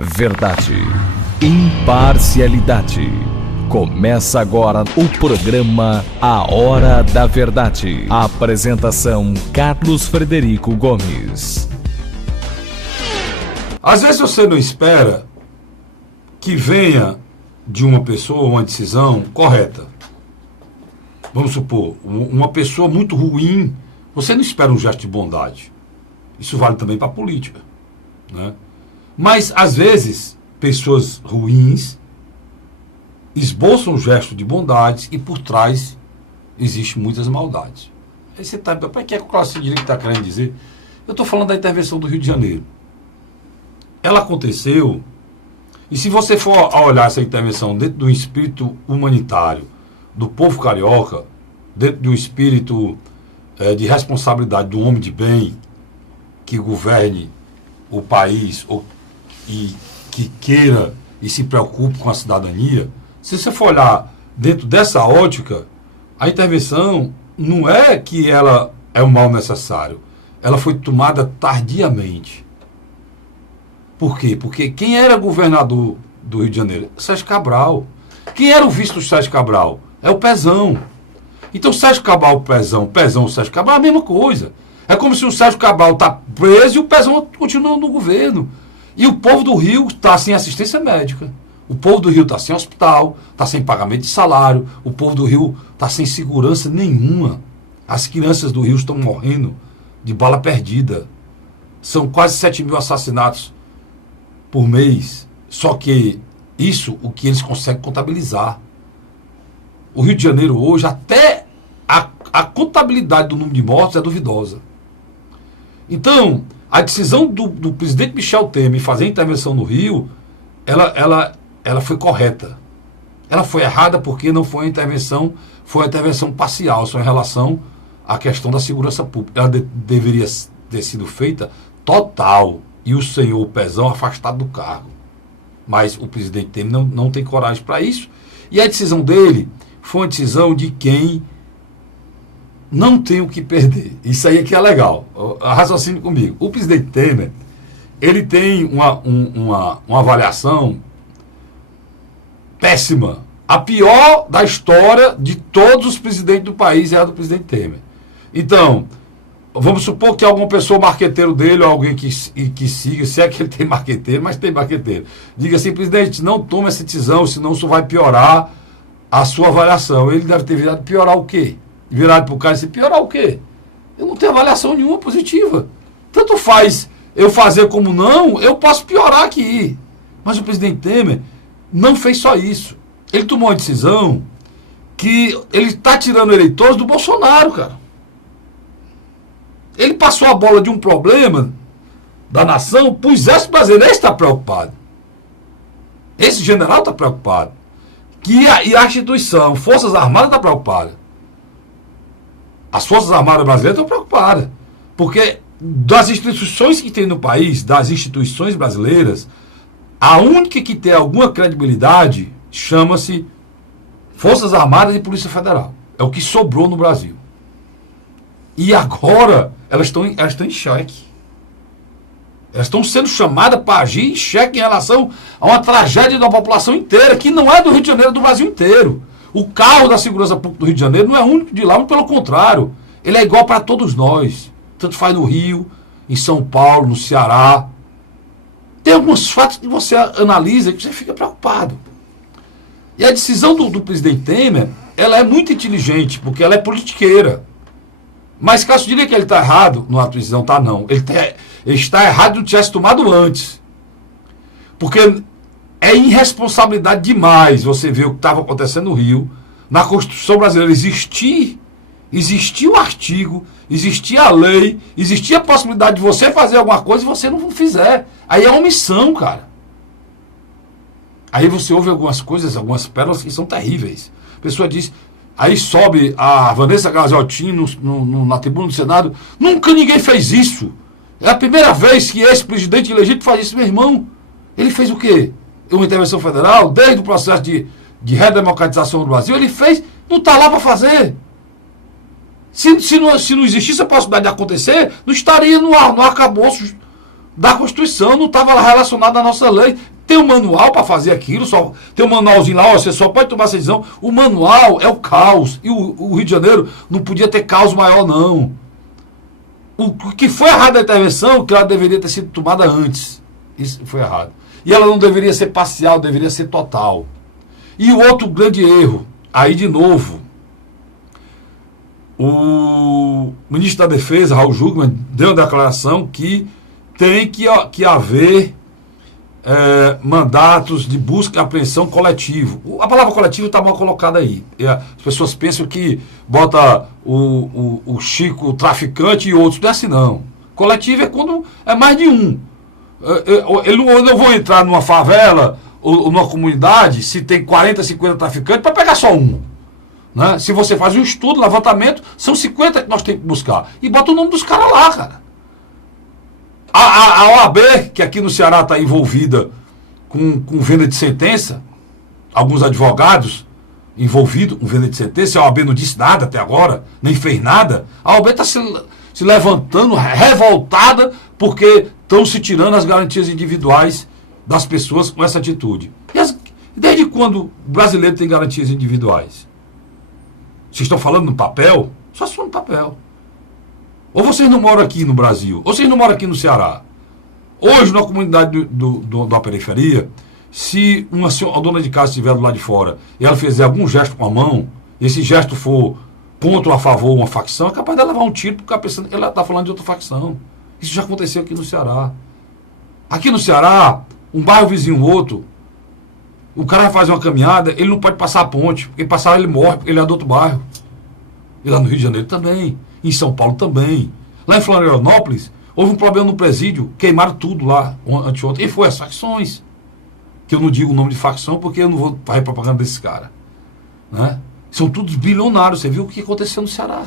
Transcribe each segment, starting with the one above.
Verdade, imparcialidade. Começa agora o programa A Hora da Verdade. A apresentação: Carlos Frederico Gomes. Às vezes você não espera que venha de uma pessoa uma decisão correta. Vamos supor, uma pessoa muito ruim, você não espera um gesto de bondade. Isso vale também para a política, né? Mas, às vezes, pessoas ruins esboçam um gesto de bondade e por trás existem muitas maldades. Aí você está, para que a classe direita está querendo dizer? Eu estou falando da intervenção do Rio de Janeiro. Ela aconteceu, e se você for olhar essa intervenção dentro do espírito humanitário do povo carioca, dentro do espírito de responsabilidade do homem de bem que governe o país e que queira e se preocupe com a cidadania, se você for olhar dentro dessa ótica, a intervenção não é que ela é um mal necessário, ela foi tomada tardiamente. Por quê? Porque quem era governador do Rio de Janeiro? Sérgio Cabral. Quem era o vice do Sérgio Cabral? É o Pezão. Então Sérgio Cabral, Pezão, Sérgio Cabral é a mesma coisa. É como se o Sérgio Cabral está preso e o Pezão continua no governo. E o povo do Rio está sem assistência médica. O povo do Rio está sem hospital, está sem pagamento de salário. O povo do Rio está sem segurança nenhuma. As crianças do Rio estão morrendo de bala perdida. São quase 7 mil assassinatos por mês. Só que isso, o que eles conseguem contabilizar. O Rio de Janeiro hoje, até a contabilidade do número de mortos é duvidosa. Então, a decisão do presidente Michel Temer em fazer a intervenção no Rio, ela foi correta. Ela foi errada porque não foi uma intervenção, foi uma intervenção parcial, só em relação à questão da segurança pública. Ela deveria ter sido feita total e o senhor Pezão afastado do cargo. Mas o presidente Temer não tem coragem para isso. E a decisão dele foi uma decisão de quem não tem o que perder. Isso aí é que é legal. Raciocine comigo. O presidente Temer, ele tem uma avaliação péssima. A pior da história de todos os presidentes do país é a do presidente Temer. Então, vamos supor que alguma pessoa, marqueteiro dele, ou alguém que siga, se é que ele tem marqueteiro, mas tem marqueteiro, diga assim: presidente, não tome essa decisão, senão isso vai piorar a sua avaliação. Ele deve ter virado piorar o quê? Virado para o cara e disse: piorar o quê? Eu não tenho avaliação nenhuma positiva. Tanto faz eu fazer como não, eu posso piorar aqui. Mas o presidente Temer não fez só isso. Ele tomou uma decisão que ele está tirando eleitores do Bolsonaro, cara. Ele passou a bola de um problema da nação para o exército brasileiro. Ele está preocupado. Esse general está preocupado. E a instituição, Forças Armadas, está preocupada. As Forças Armadas brasileiras estão preocupadas. Porque das instituições que tem no país, das instituições brasileiras, a única que tem alguma credibilidade chama-se Forças Armadas e Polícia Federal. É o que sobrou no Brasil. E agora elas estão em xeque. Elas estão sendo chamadas para agir em xeque em relação a uma tragédia da população inteira, que não é do Rio de Janeiro, é do Brasil inteiro. O carro da segurança pública do Rio de Janeiro não é único de lá, mas pelo contrário, ele é igual para todos nós. Tanto faz no Rio, em São Paulo, no Ceará. Tem alguns fatos que você analisa e que você fica preocupado. E a decisão do presidente Temer, ela é muito inteligente, porque ela é politiqueira. Mas caso diria que ele está errado numa decisão, tá não. Ele está errado de não tivesse tomado antes. Porque é irresponsabilidade demais você ver o que estava acontecendo no Rio. Na Constituição brasileira existia o artigo, existia a lei, existia a possibilidade de você fazer alguma coisa e você não fizer. Aí é omissão, cara. Aí você ouve algumas coisas, algumas pérolas que são terríveis. A pessoa diz, aí sobe a Vanessa Graziotin na tribuna do Senado: nunca ninguém fez isso. É a primeira vez que esse presidente elegido faz isso. Meu irmão, ele fez o quê? Uma intervenção federal, desde o processo de redemocratização do Brasil, ele fez, não está lá para fazer. Se não existisse a possibilidade de acontecer, não estaria no arcabouço da Constituição, não estava relacionado à nossa lei. Tem um manual para fazer aquilo, só tem um manualzinho lá, ó, você só pode tomar essa decisão. O manual é o caos. E o Rio de Janeiro não podia ter caos maior, não. O que foi errado a intervenção, que ela deveria ter sido tomada antes. Isso foi errado. E ela não deveria ser parcial, deveria ser total. E o outro grande erro, aí de novo, o ministro da Defesa, Raul Jungmann, deu uma declaração que tem que haver mandatos de busca e apreensão coletivo. A palavra coletivo está mal colocada aí. As pessoas pensam que bota o Chico, o traficante e outros. Não é assim, não. Coletivo é quando é mais de um. Eu não vou entrar numa favela ou numa comunidade se tem 40, 50 traficantes para pegar só um. Né? Se você faz um estudo, levantamento, são 50 que nós temos que buscar. E bota o nome dos caras lá, cara. A OAB, que aqui no Ceará está envolvida com venda de sentença, alguns advogados envolvidos com venda de sentença, a OAB não disse nada até agora, nem fez nada. A OAB está se levantando, revoltada, porque estão se tirando as garantias individuais das pessoas com essa atitude. Desde quando o brasileiro tem garantias individuais? Vocês estão falando no papel? Só se for no papel. Ou vocês não moram aqui no Brasil, ou vocês não moram aqui no Ceará. Hoje, na comunidade da periferia, se uma dona de casa estiver do lado de fora e ela fizer algum gesto com a mão, e esse gesto for contra ou a favor uma facção, é capaz de levar um tiro porque pensando que ela está falando de outra facção. Isso já aconteceu aqui no Ceará. Aqui no Ceará, um bairro vizinho outro, o cara vai fazer uma caminhada, ele não pode passar a ponte, porque passar ele morre, porque ele é do outro bairro. E lá no Rio de Janeiro também. Em São Paulo também. Lá em Florianópolis, houve um problema no presídio, queimaram tudo lá anteontem. E foi as facções. Que eu não digo o nome de facção porque eu não vou fazer propaganda desse cara. Né? São todos bilionários. Você viu o que aconteceu no Ceará?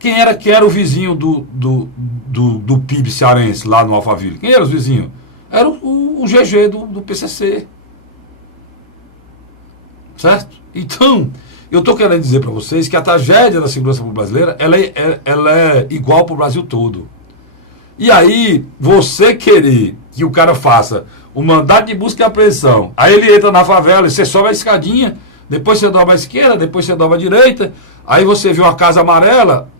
Quem era o vizinho do PIB cearense lá no Alphaville? Quem era os vizinhos? Era o GG do PCC. Certo? Então, eu estou querendo dizer para vocês que a tragédia da segurança pública brasileira ela é igual para o Brasil todo. E aí, você querer que o cara faça o mandato de busca e apreensão, aí ele entra na favela e você sobe a escadinha, depois você dobra a esquerda, depois você dobra a direita, aí você vê uma casa amarela,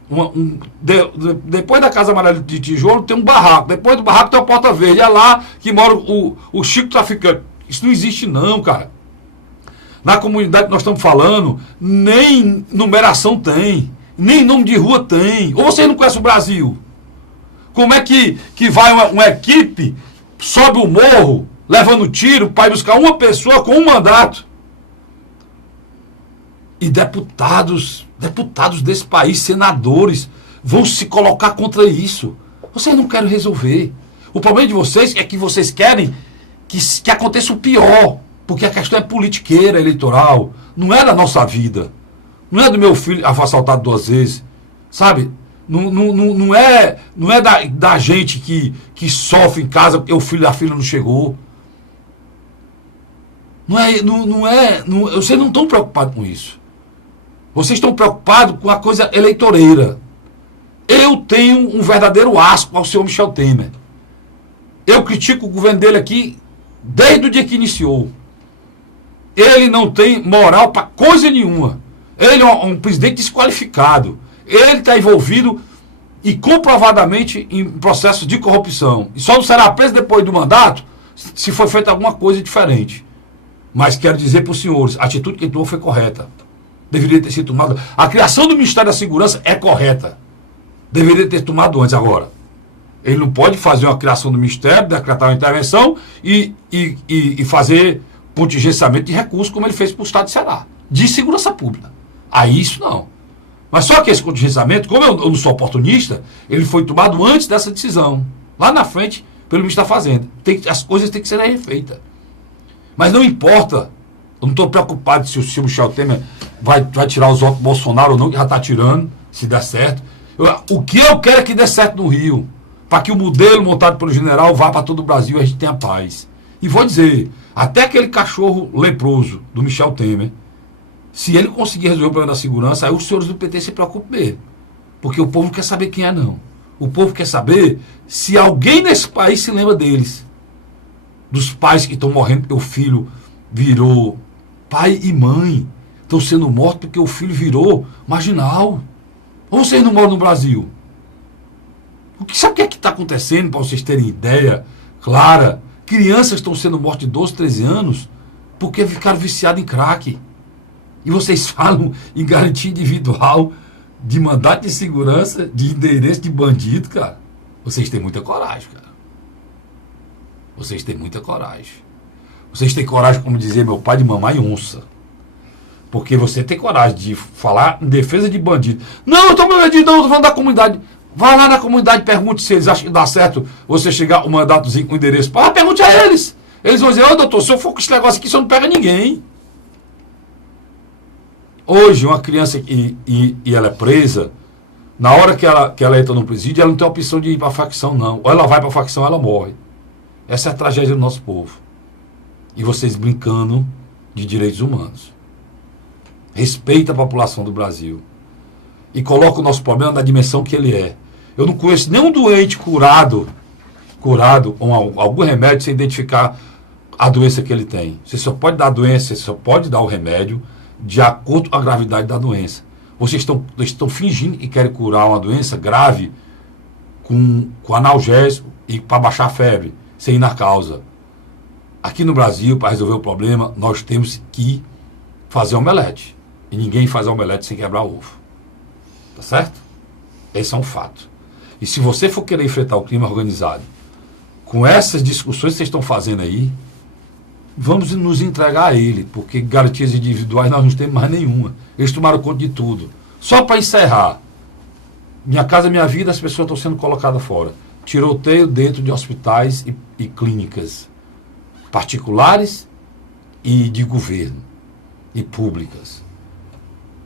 depois da casa amarela de tijolo tem um barraco, depois do barraco tem uma porta verde, é lá que mora o Chico traficante. Isso não existe não, cara. Na comunidade que nós estamos falando, nem numeração tem, nem nome de rua tem. Ou vocês não conhecem o Brasil? Como é que vai uma equipe, sobe o morro, levando tiro, para ir buscar uma pessoa com um mandato? E deputados desse país, senadores, vão se colocar contra isso. Vocês não querem resolver. O problema de vocês é que vocês querem que aconteça o pior. Porque a questão é politiqueira, eleitoral. Não é da nossa vida. Não é do meu filho assaltado 2 vezes. Sabe? Não é da gente que sofre em casa porque a filha não chegou. Vocês não estão preocupados com isso. Vocês estão preocupados com a coisa eleitoreira. Eu tenho um verdadeiro asco ao senhor Michel Temer. Eu critico o governo dele aqui desde o dia que iniciou. Ele não tem moral para coisa nenhuma. Ele é um presidente desqualificado. Ele está envolvido e comprovadamente em processos de corrupção. E só não será preso depois do mandato se for feita alguma coisa diferente. Mas quero dizer para os senhores, a atitude que ele tomou foi correta. Deveria ter sido tomada. A criação do Ministério da Segurança é correta. Deveria ter tomado antes agora. Ele não pode fazer uma criação do Ministério, decretar uma intervenção e fazer contingenciamento de recursos, como ele fez para o Estado de Ceará, de segurança pública. Aí isso não. Mas só que esse contingenciamento, como eu não sou oportunista, ele foi tomado antes dessa decisão, lá na frente, pelo ministro da Fazenda. As coisas têm que ser refeitas. Mas não importa, eu não estou preocupado se o Michel Temer vai tirar os votos do Bolsonaro ou não, que já está tirando, se der certo. O que eu quero é que dê certo no Rio, para que o modelo montado pelo general vá para todo o Brasil e a gente tenha paz. E vou dizer, até aquele cachorro leproso do Michel Temer, se ele conseguir resolver o problema da segurança, aí os senhores do PT se preocupam mesmo. Porque o povo não quer saber quem é, não. O povo quer saber se alguém nesse país se lembra deles. Dos pais que estão morrendo porque o filho virou pai e mãe. Estão sendo mortos porque o filho virou marginal. Ou vocês não moram no Brasil? Sabe o que é que está acontecendo, para vocês terem ideia clara? Crianças estão sendo mortas de 12, 13 anos porque ficaram viciadas em crack. E vocês falam em garantia individual de mandado de segurança, de endereço de bandido, cara. Vocês têm muita coragem, cara. Vocês têm muita coragem. Vocês têm coragem, como dizia meu pai, de mamar em onça. Porque você tem coragem de falar em defesa de bandido. Não, eu estou bandido, não, eu estou falando da comunidade. Vai lá na comunidade e pergunte se eles acham que dá certo você chegar um mandatozinho com endereço. Pergunte a eles. Eles vão dizer, ô doutor, se eu for com esse negócio aqui, você não pega ninguém. Hoje, uma criança e ela é presa, na hora que ela entra no presídio, ela não tem a opção de ir para a facção, não. Ou ela vai para a facção, ou ela morre. Essa é a tragédia do nosso povo. E vocês brincando de direitos humanos. Respeita a população do Brasil. E coloca o nosso problema na dimensão que ele é. Eu não conheço nenhum doente curado com algum remédio sem identificar a doença que ele tem. Você só pode dar a doença, você só pode dar o remédio de acordo com a gravidade da doença. Vocês estão fingindo que querem curar uma doença grave com analgésico e para baixar a febre, sem ir na causa. Aqui no Brasil, para resolver o problema, nós temos que fazer omelete. E ninguém faz omelete sem quebrar ovo. Tá certo? Esse é um fato. E se você for querer enfrentar o crime organizado com essas discussões que vocês estão fazendo aí, vamos nos entregar a ele, porque garantias individuais nós não temos mais nenhuma. Eles tomaram conta de tudo. Só para encerrar, Minha Casa Minha Vida, as pessoas estão sendo colocadas fora. Tiroteio dentro de hospitais e clínicas particulares e de governo e públicas.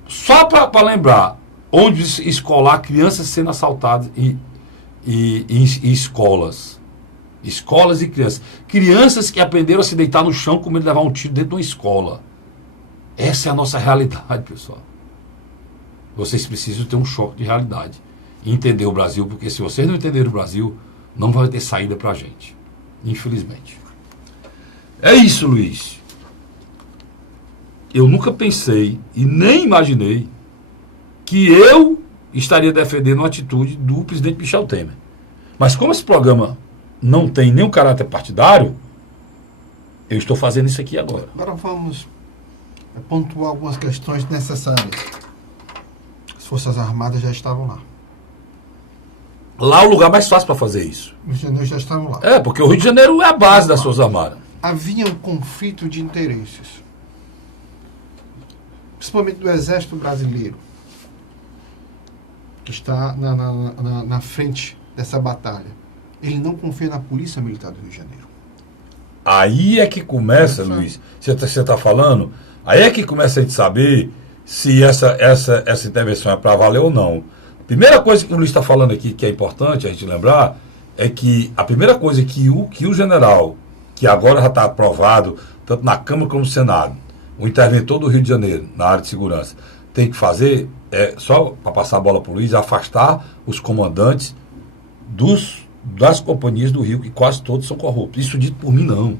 Só para lembrar, onde escolar, crianças sendo assaltadas e escolas. Escolas e crianças. Crianças que aprenderam a se deitar no chão com medo de levar um tiro dentro de uma escola. Essa é a nossa realidade, pessoal. Vocês precisam ter um choque de realidade. E entender o Brasil, porque se vocês não entenderem o Brasil, não vai ter saída pra gente. Infelizmente. É isso, Luiz. Eu nunca pensei e nem imaginei que eu estaria defendendo uma atitude do presidente Michel Temer. Mas como esse programa não tem nenhum caráter partidário, eu estou fazendo isso aqui agora. Agora vamos pontuar algumas questões necessárias. As Forças Armadas já estavam lá. Lá é o lugar mais fácil para fazer isso. Os Janeiro já estavam lá. É, porque o Rio de Janeiro é a base das Forças Armadas. Havia um conflito de interesses. Principalmente do Exército Brasileiro, que está na frente dessa batalha. Ele não confia na Polícia Militar do Rio de Janeiro. Aí é que começa, Luiz, você está falando, aí é que começa a gente saber se essa intervenção é para valer ou não. Primeira coisa que o Luiz está falando aqui, que é importante a gente lembrar, é que a primeira coisa que o general, que agora já está aprovado, tanto na Câmara como no Senado, o interventor do Rio de Janeiro, na área de segurança, tem que fazer, só para passar a bola para o Luiz, afastar os comandantes das companhias do Rio, que quase todos são corruptos. Isso dito por mim, não.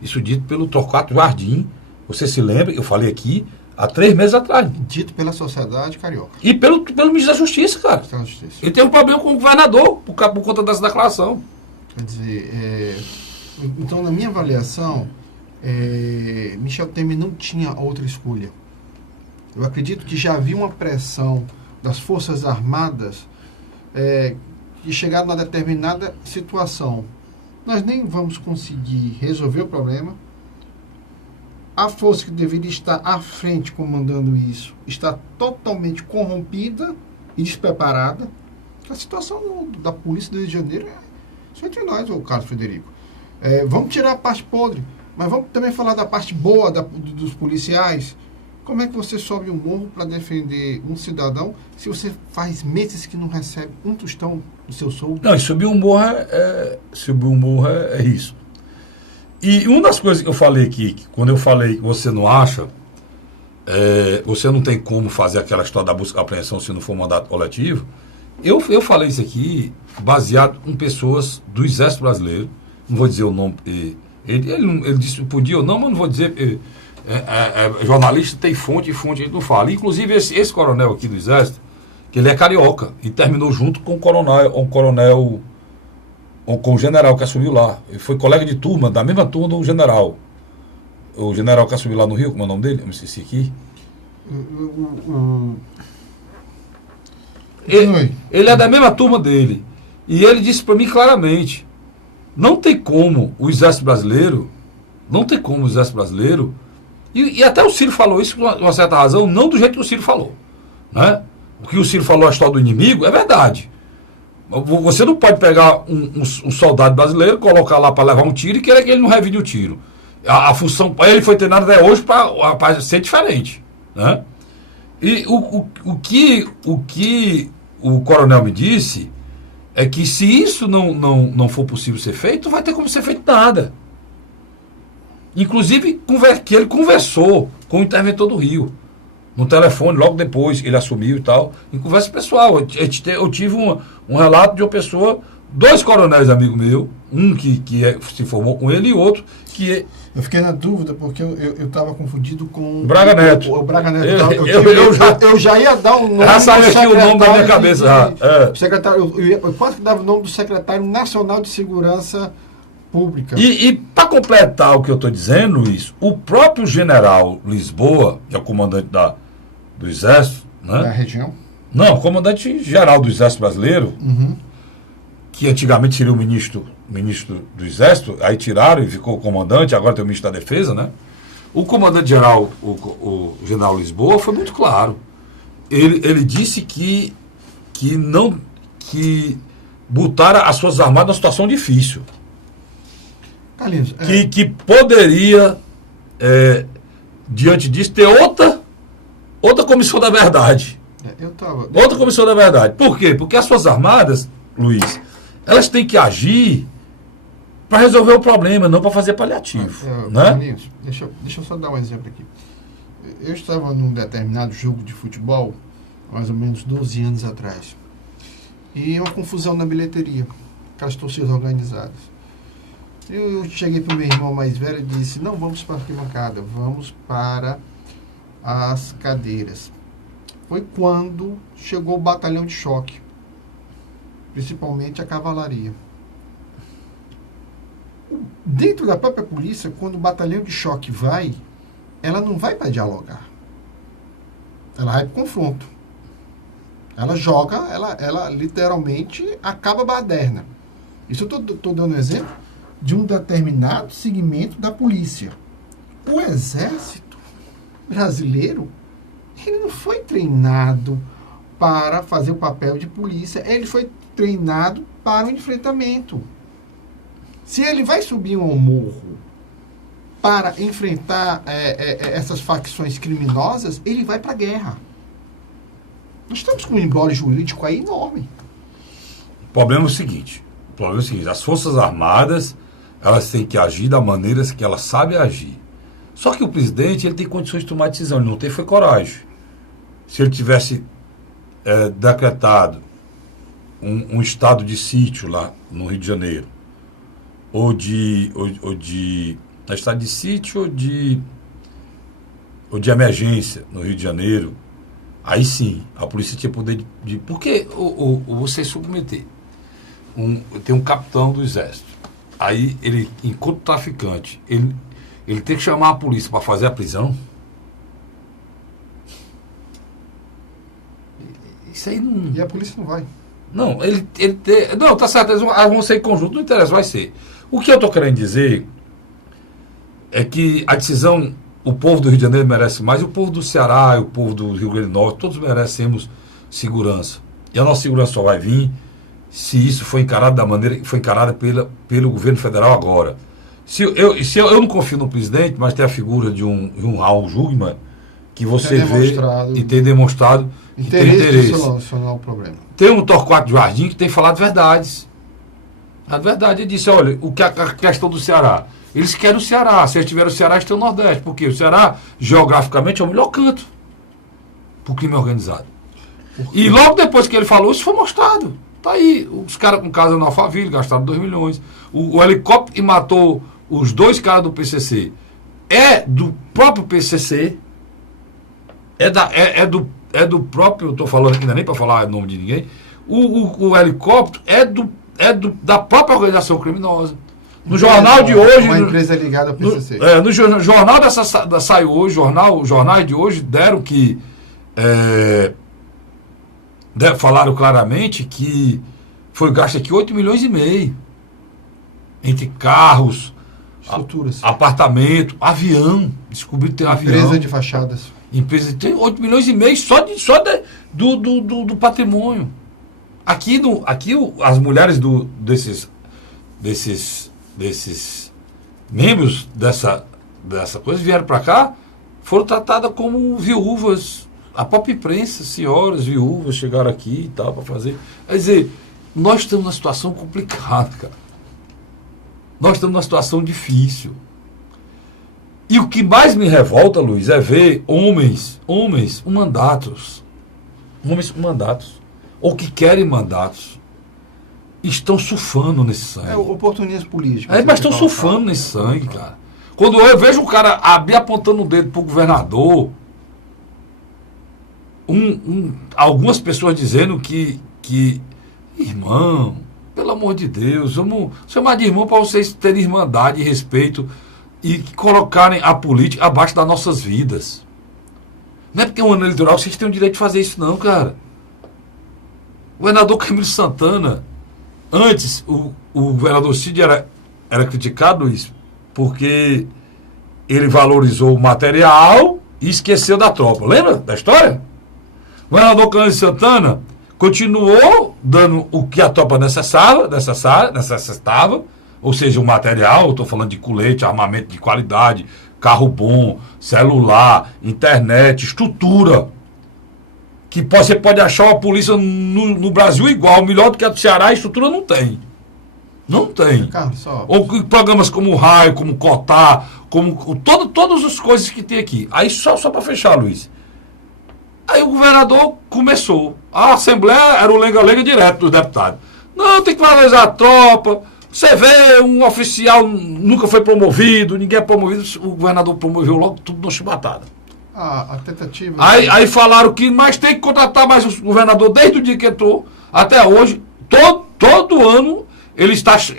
Isso dito pelo Torquato Jardim. Você se lembra, eu falei aqui, há 3 meses atrás. Dito pela sociedade carioca. E pelo ministro da Justiça, cara. Ele tem um problema com o governador, por conta dessa declaração. Quer dizer, então, na minha avaliação, Michel Temer não tinha outra escolha. Eu acredito que já havia uma pressão das Forças Armadas de chegar numa determinada situação. Nós nem vamos conseguir resolver o problema. A força que deveria estar à frente comandando isso está totalmente corrompida e despreparada. A situação da polícia do Rio de Janeiro só entre nós, o Carlos Frederico. Vamos tirar a parte podre, mas vamos também falar da parte boa dos policiais. Como é que você sobe um morro para defender um cidadão se você faz meses que não recebe um tostão do seu soldo? Não, e subir um morro é isso. E uma das coisas que eu falei aqui, que quando eu falei que você não acha, você não tem como fazer aquela história da busca e apreensão se não for mandato coletivo, Eu falei isso aqui baseado em pessoas do Exército Brasileiro, não vou dizer o nome, ele disse que podia ou não, mas não vou dizer, jornalista tem fonte, e fonte a gente não fala. Inclusive esse coronel aqui do Exército, que ele é carioca, e terminou junto com com o general que assumiu lá. Ele foi colega de turma, da mesma turma do general. O general que assumiu lá no Rio, como é o nome dele? Eu me esqueci aqui. Ele é da mesma turma dele. E ele disse para mim claramente, não tem como o Exército Brasileiro, e até o Ciro falou isso com uma certa razão, não do jeito que o Ciro falou. Né? O que o Ciro falou, a história do inimigo, é verdade. Você não pode pegar um soldado brasileiro, colocar lá para levar um tiro e querer que ele não revide o tiro. A função, ele foi treinado até hoje para ser diferente. Né? E o que o coronel me disse é que se isso não for possível ser feito, não vai ter como ser feito nada. Inclusive que ele conversou com o interventor do Rio, no telefone, logo depois ele assumiu e tal, em conversa pessoal. Eu tive um relato de uma pessoa, 2 coronéis amigos meus, um que se formou com ele e outro que... Eu fiquei na dúvida porque eu estava confundido com Braga Neto. O Braga Neto. Eu já ia dar o nome. Já saiu aqui o nome da minha cabeça. Secretário, eu quase que dava o nome do secretário nacional de segurança pública. E para completar o que eu estou dizendo, Luiz, o próprio general Lisboa, que é o comandante do Exército, né? Da região? Não, comandante geral do Exército Brasileiro, que antigamente seria o ministro do Exército, aí tiraram e ficou o comandante, agora tem o ministro da Defesa, né? O comandante geral, o general Lisboa, foi muito claro. Ele disse que botaram as Forças Armadas numa situação difícil. Carlinhos, que poderia, diante disso, ter outra comissão da verdade. Outra comissão da verdade. Por quê? Porque as Forças Armadas, Luiz, elas têm que agir para resolver o problema, não para fazer paliativo. Né? Carlinhos, deixa eu só dar um exemplo aqui. Eu estava num determinado jogo de futebol, mais ou menos 12 anos atrás, e uma confusão na bilheteria, aquelas torcidas organizadas. Eu cheguei para o meu irmão mais velho e disse, não vamos para a arquibancada, vamos para as cadeiras. Foi quando chegou o batalhão de choque, principalmente a cavalaria. Dentro da própria polícia, quando o batalhão de choque vai, ela não vai para dialogar. Ela vai para o confronto. Ela joga, ela literalmente acaba a baderna. Isso eu estou dando um exemplo de um determinado segmento da polícia. O Exército Brasileiro, ele não foi treinado para fazer o papel de polícia, ele foi treinado para o enfrentamento. Se ele vai subir um morro para enfrentar essas facções criminosas, ele vai para a guerra. Nós estamos com um embole jurídico aí enorme. O problema é o seguinte, as Forças Armadas, elas têm que agir da maneira que elas sabem agir. Só que o presidente, ele tem condições de tomar decisão, ele não teve foi coragem. Se ele tivesse decretado um estado de sítio lá no Rio de Janeiro, ou de estado de sítio ou de emergência no Rio de Janeiro, aí sim, a polícia tinha poder de porque você submeter tem um capitão do Exército, aí ele, enquanto traficante, ele tem que chamar a polícia para fazer a prisão. Isso aí não... E a polícia não vai. Não, não, tá certo, eles vão ser em conjunto, não interessa, vai ser. O que eu estou querendo dizer é que a decisão, o povo do Rio de Janeiro merece mais, o povo do Ceará, o povo do Rio Grande do Norte, todos merecemos segurança. E a nossa segurança só vai vir se isso for encarado da maneira que foi encarada pelo governo federal agora. Se eu não confio no presidente, mas tem a figura de um Raul Jungmann, que você vê e tem demonstrado que tem interesse. De solucionar o problema. Tem um Torquato Jardim que tem falado verdades. A verdade, ele disse, olha, a questão do Ceará. Eles querem o Ceará. Se eles tiverem o Ceará, eles têm o Nordeste. Porque o Ceará, geograficamente, é o melhor canto para o crime organizado. E logo depois que ele falou, isso foi mostrado. Tá aí, os caras com casa no Alphaville gastaram 2 milhões. O helicóptero que matou os 2 caras do PCC é do próprio PCC. É do próprio, eu estou falando aqui, não é nem para falar o nome de ninguém. O helicóptero da própria organização criminosa. No jornal de hoje. Uma empresa ligada ao PCC. No jornal saiu hoje, os jornais de hoje deram que. Falaram claramente que foi gasto aqui 8 milhões e meio. Entre carros, estruturas, apartamento, avião. Descobriram que tem avião. Empresa de fachadas. Empresa tem 8 milhões e meio do patrimônio. Aqui as mulheres desses membros dessa coisa vieram para cá, foram tratadas como viúvas. A própria imprensa, senhoras, viúvas, chegaram aqui e tal, para fazer. Quer dizer, nós estamos numa situação complicada, cara. Nós estamos numa situação difícil. E o que mais me revolta, Luiz, é ver homens com mandatos, ou que querem mandatos, estão surfando nesse sangue. Oportunismo político. Mas estão surfando nesse sangue, cara. Quando eu vejo o cara abrir apontando o dedo pro governador, algumas pessoas dizendo que irmão, pelo amor de Deus, vamos chamar de irmão para vocês terem irmandade e respeito e colocarem a política abaixo das nossas vidas. Não é porque é um ano eleitoral que vocês têm o direito de fazer isso não, cara. O governador Camilo Santana, antes, o governador Cid era criticado, Luiz, porque ele valorizou o material e esqueceu da tropa. Lembra da história? O governador Camilo Santana continuou dando o que a tropa necessitava, ou seja, o material, estou falando de colete, armamento de qualidade, carro bom, celular, internet, estrutura. Que você pode achar uma polícia no Brasil igual, melhor do que a do Ceará, a estrutura não tem. Não tem. Ou programas como o Raio, como o Cotar, como todas as coisas que tem aqui. Aí só para fechar, Luiz. Aí o governador começou. A Assembleia era o lenga-lenga direto dos deputados. Não, tem que valorizar a tropa. Você vê, um oficial nunca foi promovido, ninguém é promovido. O governador promoveu logo tudo no chibatada. A tentativa. Aí falaram que mais tem que contratar mais o governador desde o dia que entrou até hoje. Todo ano ele faz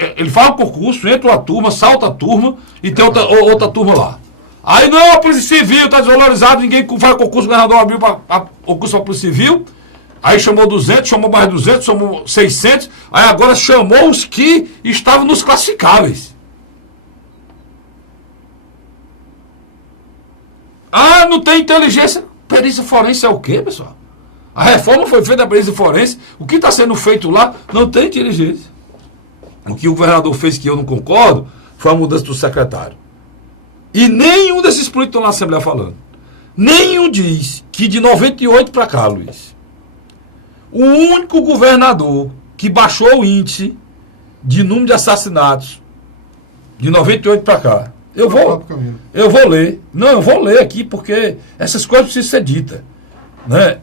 um concurso, entra uma turma, salta a turma e tem outra turma lá. Aí não, a Polícia Civil está desvalorizada, ninguém faz concurso, o governador abriu o curso para a Polícia Civil. Aí chamou 200, chamou mais 200, chamou 600. Aí agora chamou os que estavam nos classificáveis. Ah, não tem inteligência. Perícia forense é o quê, pessoal? A reforma foi feita da perícia forense. O que está sendo feito lá não tem inteligência. O que o governador fez, que eu não concordo, foi a mudança do secretário. E nenhum desses políticos estão na Assembleia falando. Nenhum diz que de 98 para cá, Luiz, o único governador que baixou o índice de número de assassinatos de 98 para cá. Eu vou ler. Não, eu vou ler aqui, porque essas coisas precisam ser ditas. Né?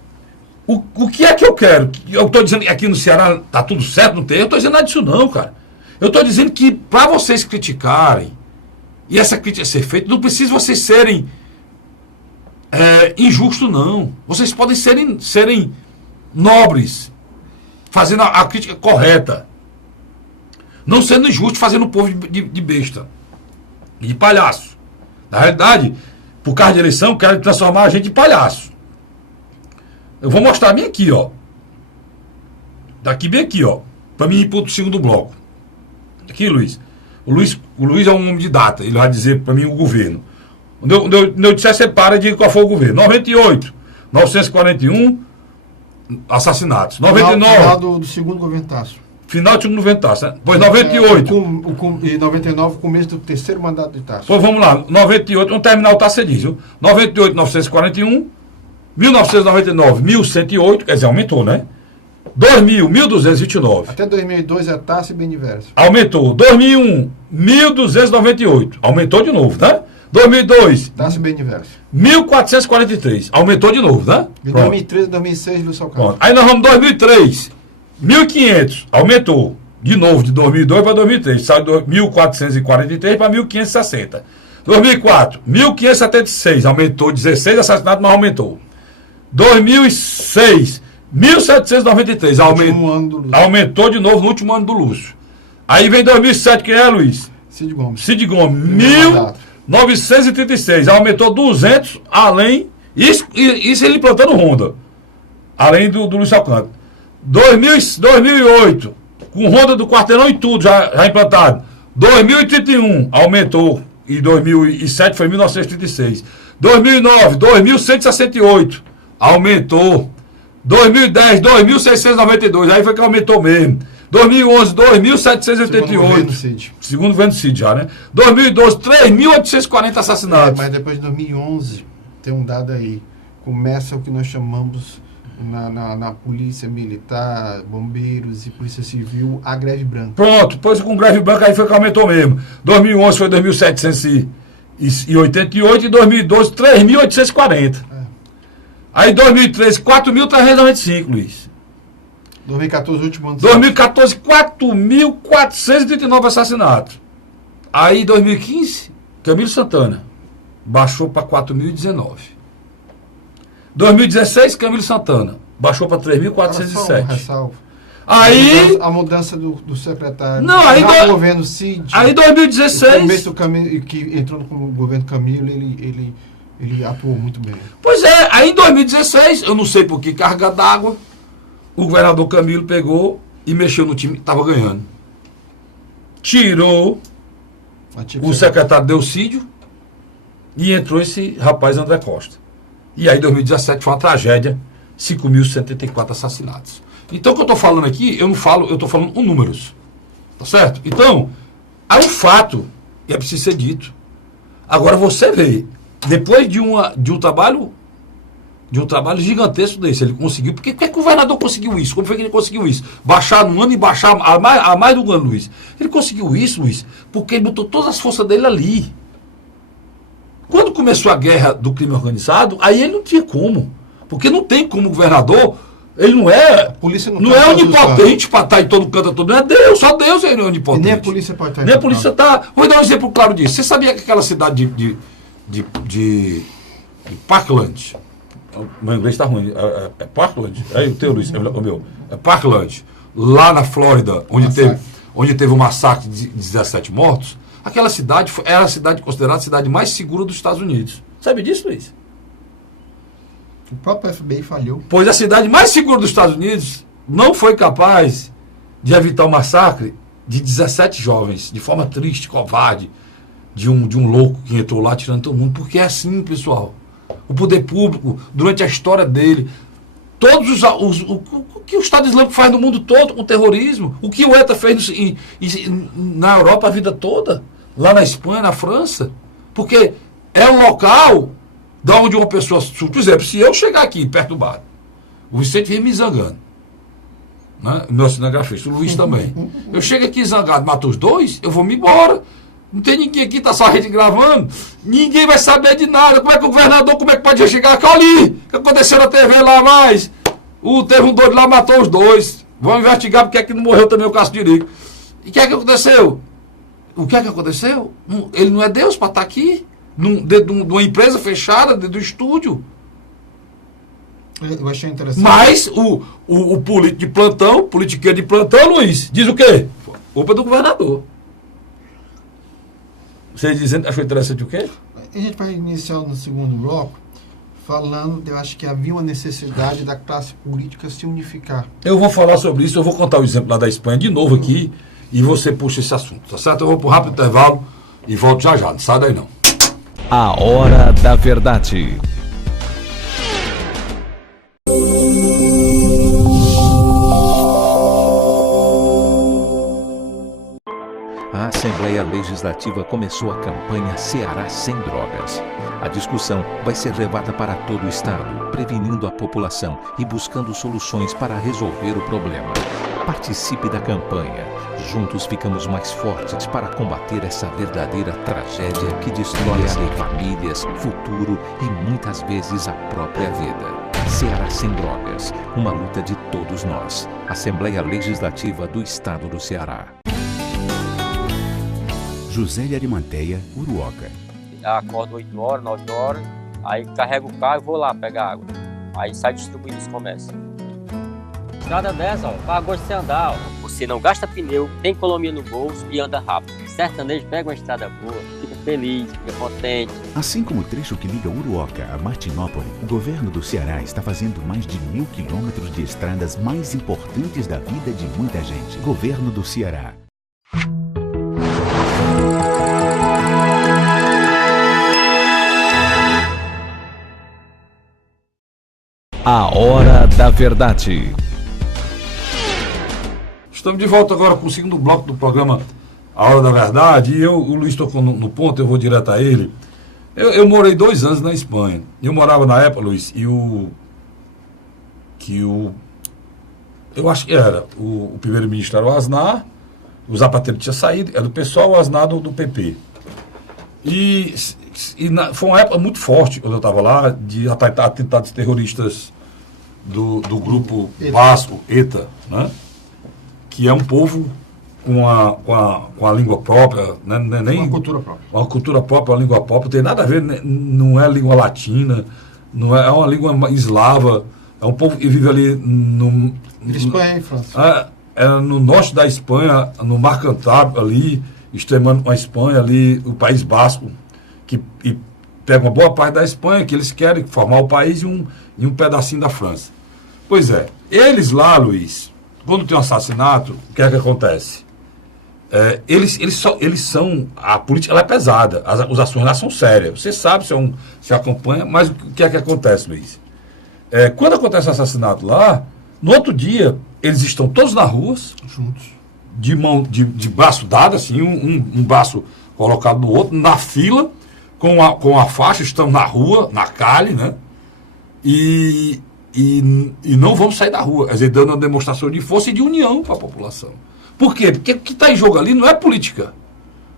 O que é que eu quero? Eu estou dizendo que aqui no Ceará está tudo certo, não tem? Eu estou dizendo nada disso não, cara. Eu estou dizendo que para vocês criticarem, e essa crítica ser feita, não precisa vocês serem injustos, não. Vocês podem serem nobres, fazendo a crítica correta. Não sendo injusto, fazendo o povo de besta. E de palhaço. Na realidade, por causa de eleição, querem transformar a gente em palhaço. Eu vou mostrar a minha aqui, ó. Daqui bem aqui, ó. Para mim ir para o segundo bloco. Aqui, Luiz. O Luiz é um homem de data. Ele vai dizer para mim o governo. Quando eu disser, você para de qual foi o governo. 98, 941 assassinatos. 99. Final do segundo governo Tasso. Final do segundo governo Tasso, né? Pois 98. E 99, começo do terceiro mandato de Tasso. Pois vamos lá. 98, vamos terminar o Tasso, você diz, viu? 98, 941. 1999, 1108, quer dizer, aumentou, né? 2000, 1229. Até 2002 é Tasso e Beniverso. Aumentou. 2001, 1298. Aumentou de novo, né? 2002, Dácio Beniverso. 1.443. Aumentou de novo, né? De Pronto. 2013 a 2006, Lúcio Alcântara. Pronto. Aí nós vamos 2003, 1.500. Aumentou. De novo, de 2002 para 2003. Saiu de 1.443 para 1.560. 2004, 1.576. Aumentou 16 assassinatos, mas aumentou. 2006, 1.793. Aumentou de novo no último ano do Lúcio. Aí vem 2007, quem é, Luiz? Cid Gomes. Cid Gomes, 1.936. Aumentou 200, além... Isso ele plantando Honda. Além do Lúcio Alcântara. 2008, com Honda do quarteirão e tudo já implantado. 2031, aumentou. E 2007 foi 1.936. 2009, 2.168. Aumentou. 2010, 2.692. Aí foi que aumentou mesmo. 2011, 2.788. Segundo o governo Cid já, né? 2012, 3.840 assassinatos. Mas depois de 2011, tem um dado aí. Começa o que nós chamamos na polícia militar, bombeiros e polícia civil, a greve branca. Pronto, depois com greve branca aí foi que aumentou mesmo. 2011 foi 2.788 e 2012, 3.840. Aí 2013, 4.395, Luiz. 2014, último ano. 2014, 4.439 assassinatos. Aí 2015, Camilo Santana baixou para 4.019. 2016, Camilo Santana baixou para 3.407. Aí a mudança do secretário. Não, aí no governo Cid. Aí 2016. No começo do Camilo, que entrou no governo Camilo, ele atuou muito bem. Pois é, aí em 2016, eu não sei por que carga d'água, o governador Camilo pegou e mexeu no time que estava ganhando. Tirou o secretário Delcídio e entrou esse rapaz André Costa. E aí 2017 foi uma tragédia, 5.074 assassinatos. Então o que eu estou falando aqui, eu estou falando com números. Tá certo? Então, há um fato, e é preciso ser dito. Agora você vê, depois de um trabalho gigantesco desse, ele conseguiu. Por que o governador conseguiu isso? Como foi que ele conseguiu isso? Baixar num ano e baixar a mais de um ano, Luiz. Ele conseguiu isso, Luiz, porque ele botou todas as forças dele ali. Quando começou a guerra do crime organizado, aí ele não tinha como. Porque não tem como o governador, ele não é onipotente para estar em todo canto, todo. Não é Deus, só Deus é onipotente. E nem a polícia pode estar. Nem a polícia está. Vou dar um exemplo claro disso. Você sabia que aquela cidade de Parkland, meu inglês está ruim, é Parkland? É o teu, Luiz, o meu. É Parkland, lá na Flórida, onde teve um massacre de 17 mortos. Aquela cidade era a cidade considerada a cidade mais segura dos Estados Unidos. Sabe disso, Luiz? O próprio FBI falhou. Pois a cidade mais segura dos Estados Unidos não foi capaz de evitar o massacre de 17 jovens, de forma triste, covarde, de um louco que entrou lá tirando todo mundo. Porque é assim, pessoal. O poder público, durante a história dele, o que o Estado Islâmico faz no mundo todo com o terrorismo, o que o ETA fez na Europa a vida toda, lá na Espanha, na França, porque é um local de onde uma pessoa, por exemplo, se eu chegar aqui perturbado, o Vicente vem me zangando, né? Meu cinegrafista, o Luiz também, eu chego aqui zangado, mato os dois, eu vou me embora. Não tem ninguém aqui, tá só a rede gravando. Ninguém vai saber de nada. Como é que o governador, como é que pode chegar aqui? Olha ali, o que aconteceu na TV lá, mas teve um doido lá, matou os dois. Vamos investigar porque é que não morreu também o Cássio Dirico. E o que é que aconteceu? O que é que aconteceu? Ele não é Deus para estar aqui, dentro de uma empresa fechada, dentro do estúdio. Eu achei interessante. Mas o político de plantão, politiqueiro de plantão, Luiz, diz o quê? Culpa do governador. Você dizendo, achou interessante o quê? A gente vai iniciar no segundo bloco falando, eu acho que havia uma necessidade da classe política se unificar. Eu vou falar sobre isso, eu vou contar o exemplo lá da Espanha de novo aqui e você puxa esse assunto, tá certo? Eu vou para um rápido intervalo e volto já já, não sai daí não. A Hora da Verdade. A Assembleia Legislativa começou a campanha Ceará Sem Drogas. A discussão vai ser levada para todo o estado, prevenindo a população e buscando soluções para resolver o problema. Participe da campanha. Juntos ficamos mais fortes para combater essa verdadeira tragédia que destrói famílias, futuro e muitas vezes a própria vida. Ceará Sem Drogas, uma luta de todos nós. Assembleia Legislativa do Estado do Ceará. José de Arimanteia, Uruoca. Acordo 8 horas, 9 horas, aí carrego o carro e vou lá pegar água. Aí sai distribuindo os comércios. Estrada dessa, ó, para gosto de você andar, ó. Você não gasta pneu, tem economia no bolso e anda rápido. Sertanejo pega uma estrada boa, fica feliz, fica contente. Assim como o trecho que liga Uruoca a Martinópole, o governo do Ceará está fazendo mais de 1.000 quilômetros de estradas mais importantes da vida de muita gente. Governo do Ceará. A Hora da Verdade. Estamos de volta agora com o segundo bloco do programa A Hora da Verdade. E o Luiz tocou no ponto, eu vou direto a ele. Eu morei 2 anos na Espanha. Eu morava na época, Luiz, e eu acho que era o primeiro-ministro era o Aznar, o Zapatero tinha saído, era do PSOL, o Aznar do PP. Foi uma época muito forte, quando eu estava lá, de atentados terroristas do grupo basco, ETA, né? Que é um povo com a língua própria, né? Nem uma cultura própria. Uma cultura própria, uma língua própria, não tem nada a ver, né? Não é língua latina, não é uma língua eslava, é um povo que vive ali no Espanha e França. É no norte da Espanha, no Mar Cantábrico ali, extremando com a Espanha ali, o País Basco, e pega uma boa parte da Espanha, que eles querem formar o país e um pedacinho da França. Pois é, eles lá, Luiz, quando tem um assassinato, o que é que acontece? Eles são, a política ela é pesada, as ações lá são sérias, você sabe, você acompanha, mas o que é que acontece, Luiz? Quando acontece o assassinato lá, no outro dia, eles estão todos na rua, Juntos. de braço dado, assim, um braço colocado no outro, na fila, com a faixa, estão na rua, na calhe, né? E não vamos sair da rua, quer dizer, dando uma demonstração de força e de união para a população. Por quê? Porque o que está em jogo ali não é política,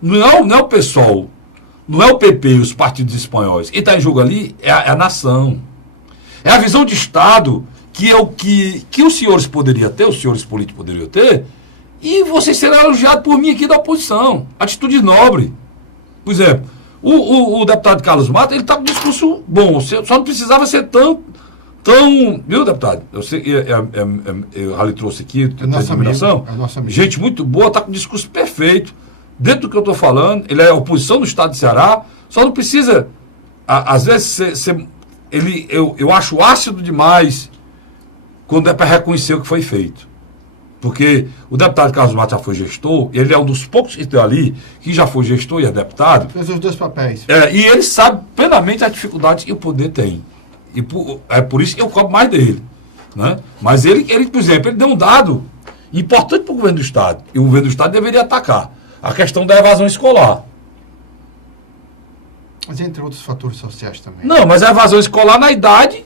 não é o PSOL, não é o PP e os partidos espanhóis. Quem está em jogo ali é a nação. É a visão de Estado que é o que os senhores poderiam ter, os senhores políticos poderiam ter, e vocês serão elogiados por mim aqui da oposição. Atitude nobre. Por exemplo, o deputado Carlos Matos, ele está com um discurso bom, só não precisava ser tão, viu, deputado? Eu sei, eu já lhe trouxe aqui, determinação. Gente muito boa, está com um discurso perfeito, dentro do que eu estou falando, ele é a oposição do Estado de Ceará, só não precisa, às vezes, eu acho ácido demais quando é para reconhecer o que foi feito. Porque o deputado Carlos Matos já foi gestor, ele é um dos poucos que estão ali, que já foi gestor e é deputado. Fez os 2 papéis. E ele sabe plenamente as dificuldades que o poder tem. E é por isso que eu cobro mais dele. Né? Mas ele, por exemplo, ele deu um dado importante para o governo do Estado. E o governo do Estado deveria atacar a questão da evasão escolar. Mas entre outros fatores sociais também. Não, mas a evasão escolar na idade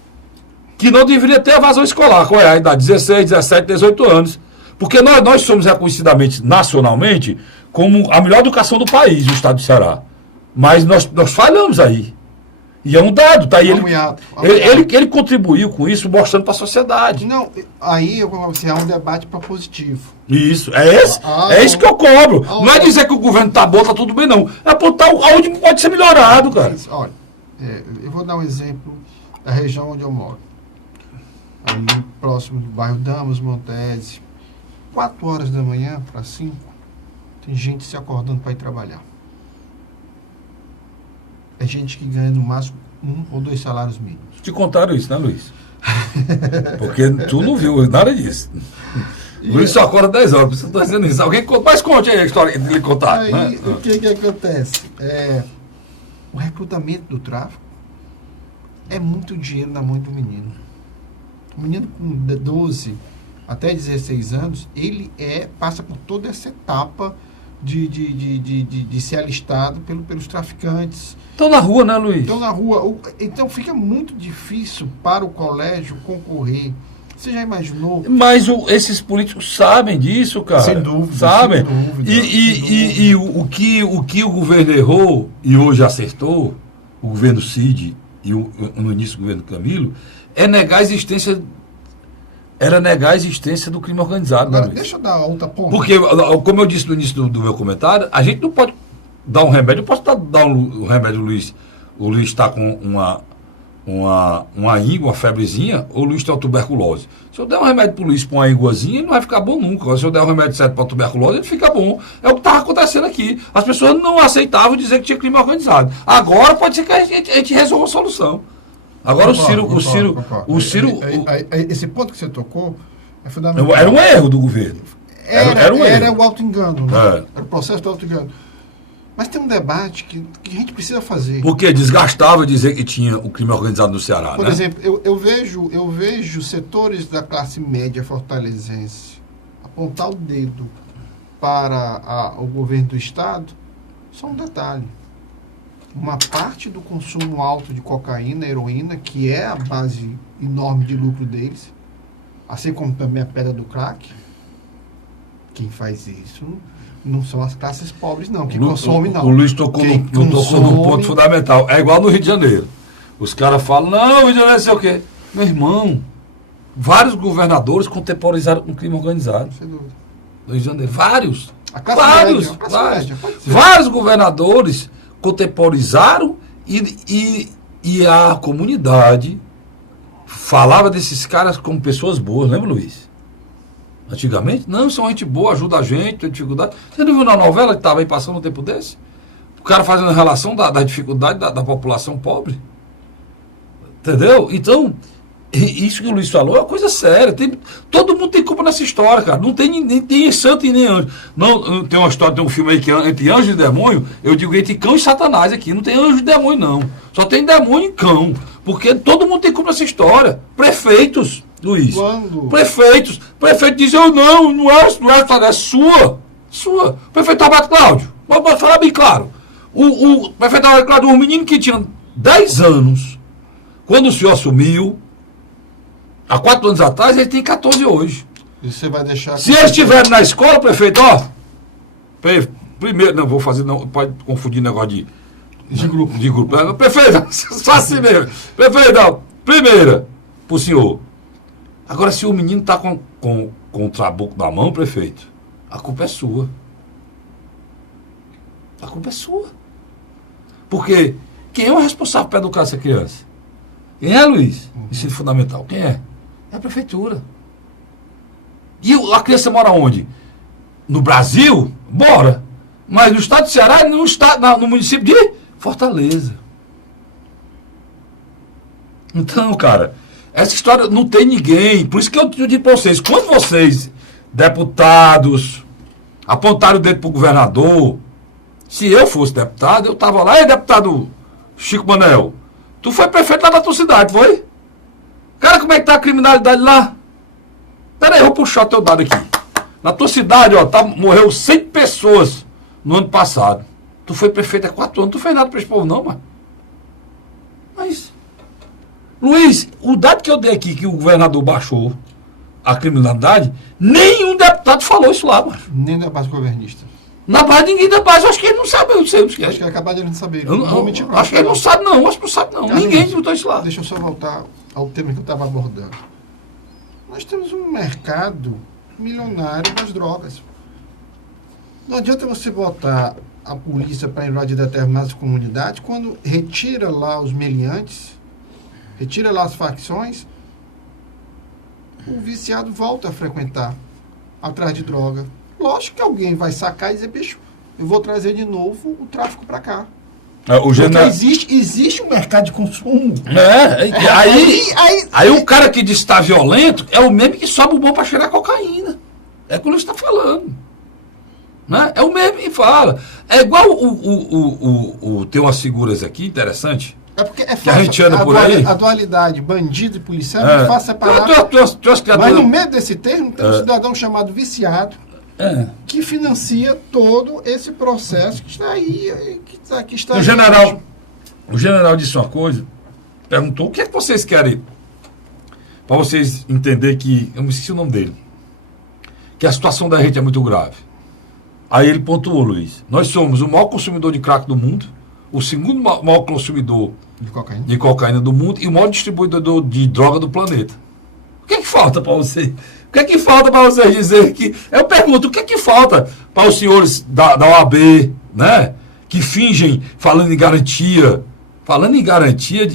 que não deveria ter evasão escolar. Qual é a idade? 16, 17, 18 anos. Porque nós somos reconhecidamente, nacionalmente, como a melhor educação do país, o Estado do Ceará. Mas nós falhamos aí. E é um dado, tá aí. Ele contribuiu com isso, mostrando para a sociedade. Não, aí eu vou é um debate propositivo. Isso, é isso que eu cobro. Não é dizer que o governo tá bom, tá tudo bem, não. É apontar onde pode ser melhorado, cara. Olha, eu vou dar um exemplo da região onde eu moro. Ali próximo do bairro Damas, Montese. 4 horas da manhã para 5, tem gente se acordando para ir trabalhar. É gente que ganha no máximo 1 ou 2 salários mínimos. Te contaram isso, né, Luiz? Porque tu não viu nada disso. Luiz só acorda 10 horas, por isso eu estou dizendo isso. Mas conte aí a história de lhe contar. Aí, né? O que acontece? O recrutamento do tráfico é muito dinheiro na mão do menino. O menino com 12 até 16 anos, ele passa por toda essa etapa de ser alistado pelos traficantes. Estão na rua, né, Luiz? Estão na rua. Então fica muito difícil para o colégio concorrer Você já imaginou? Mas esses políticos sabem disso, cara. Sem dúvida. Sabem. Sem dúvida, E o que o governo errou e hoje acertou, o governo Cid e no início do governo Camilo, é negar a existência. Era negar a existência do crime organizado. Agora, né, deixa eu dar outra ponta. porque, como eu disse no início do meu comentário, a gente não pode dar um remédio. Eu posso dar um remédio, Luiz. O Luiz está com uma íngua, uma febrezinha, ou o Luiz tem uma tuberculose. Se eu der um remédio para o Luiz para uma ínguazinha, ele não vai ficar bom nunca. Agora, se eu der um remédio certo para a tuberculose, ele fica bom. É o que estava acontecendo aqui. As pessoas não aceitavam dizer que tinha crime organizado. Agora pode ser que a gente resolva a solução. Agora Concordo. o Ciro. Esse ponto que você tocou é fundamental. Era um erro do governo. Era um erro. Era o auto-engano, né? É. Era o processo do auto-engano. Mas tem um debate que a gente precisa fazer. Porque desgastava dizer que tinha o crime organizado no Ceará. Por né? exemplo, eu vejo setores da classe média fortalezense apontar o dedo para o governo do Estado. Só um detalhe. Uma parte do consumo alto de cocaína, heroína, que é a base enorme de lucro deles, assim como também a pedra do crack, quem faz isso não são as classes pobres, não. Quem consome, não. O Luiz tocou num ponto fundamental. É igual no Rio de Janeiro. Os caras falam, não, o Rio de Janeiro sei o quê. Meu irmão, vários governadores contemporizaram um crime organizado. Sem dúvida. No Rio de Janeiro. Vários. A classe média, pode ser. Vários governadores contemporizaram e a comunidade falava desses caras como pessoas boas. Lembra, Luiz? Antigamente, não, são gente boa, ajuda a gente, tem dificuldade. Você não viu na novela que estava aí passando um tempo desse? O cara fazendo a relação da dificuldade da população pobre. Entendeu? Então, isso que o Luiz falou é uma coisa séria. Todo mundo tem culpa nessa história, cara. Não tem nem santo e nem anjo. Não, tem uma história, tem um filme aí que é entre anjo e demônio. Eu digo entre cão e satanás aqui. Não tem anjo e demônio, não. Só tem demônio e cão. Porque todo mundo tem culpa nessa história. Prefeitos, Luiz. Quando? Prefeitos dizem, não é sua. Sua. Prefeito Roberto Cláudio. Vou falar bem claro. O prefeito Roberto Cláudio, um menino que tinha 10 anos, quando o senhor assumiu, há 4 anos atrás, ele tem 14 hoje. E você vai deixar... Se eles estiverem na escola, prefeito, primeiro, não vou fazer, não pode confundir negócio de grupo. Prefeito, só assim mesmo. Prefeito, primeira, pro senhor. Agora, se o menino está com o trabuco na mão, prefeito, a culpa é sua. A culpa é sua. Porque quem é o responsável por educar essa criança? Quem é, Luiz? Ensino fundamental. Quem é? É a prefeitura. E a criança mora onde? No Brasil? Bora. Mas no estado do Ceará e no município de Fortaleza. Então, cara, essa história não tem ninguém. Por isso que eu digo para vocês, quando vocês, deputados, apontaram o dedo para o governador, se eu fosse deputado, eu estava lá, deputado Chico Manel, tu foi prefeito lá da tua cidade, foi? Cara, como é que tá a criminalidade lá? Pera aí, eu vou puxar teu dado aqui. Na tua cidade, morreu 100 pessoas no ano passado. Tu foi prefeito há 4 anos, tu fez nada para esse povo não, mano. Mas, Luiz, o dado que eu dei aqui, que o governador baixou a criminalidade, nenhum deputado falou isso lá, mano. Nem na base governista. Na base, ninguém da base, eu acho que ele não sabe, eu não sei o que é. Acho que é capaz de ele não saber. Acho que ele não sabe não, acho que não sabe não. Ninguém botou isso lá. Deixa eu só voltar ao tema que eu estava abordando. Nós temos um mercado milionário das drogas. Não adianta você botar a polícia para invadir determinadas comunidades quando retira lá os meliantes, retira lá as facções, o viciado volta a frequentar atrás de droga. Lógico que alguém vai sacar e dizer, bicho, eu vou trazer de novo o tráfico para cá. Existe um mercado de consumo. Aí o cara que diz que está violento é o mesmo que sobe o bom para cheirar cocaína. É o que ele está falando. Né? É o mesmo que fala. É igual tem umas figuras aqui interessante. É porque é fácil, que a gente anda por aí. A dualidade bandido e policial é fácil separar. Mas no meio desse termo tem um cidadão chamado viciado. Que financia todo esse processo que está aí. Que está o general disse uma coisa, perguntou, o que é que vocês querem para vocês entenderem que, eu me esqueci o nome dele, que a situação da gente é muito grave. Aí ele pontuou, Luiz, nós somos o maior consumidor de crack do mundo, o segundo maior consumidor de cocaína do mundo e o maior distribuidor de droga do planeta. O que é que falta para você? O que é que falta para vocês dizer que... Eu pergunto, o que é que falta para os senhores da OAB, né? Que fingem, falando em garantia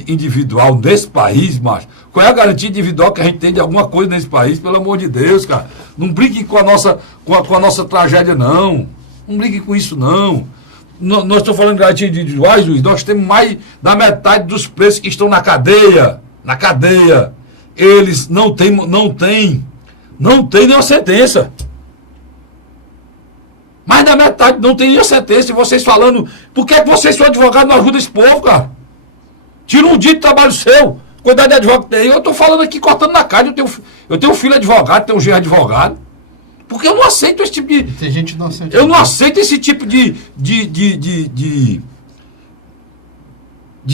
individual nesse país, macho. Qual é a garantia individual que a gente tem de alguma coisa nesse país? Pelo amor de Deus, cara. Não brinquem com a nossa tragédia, não. Não brinquem com isso, não. Nós estamos falando de garantia individuais, Luiz. Nós temos mais da metade dos presos que estão na cadeia. Na cadeia. Eles não têm nenhuma sentença. Mais da metade não tem nenhuma sentença. E vocês falando, por que vocês são advogados não ajudam esse povo, cara? Tira um dia de trabalho seu. Quantidade de advogado que tem. Eu estou falando aqui, cortando na cara. Eu tenho um filho advogado, tenho um genro advogado. Porque eu não aceito esse tipo de... Tem gente que não aceita. Eu não aceito esse tipo de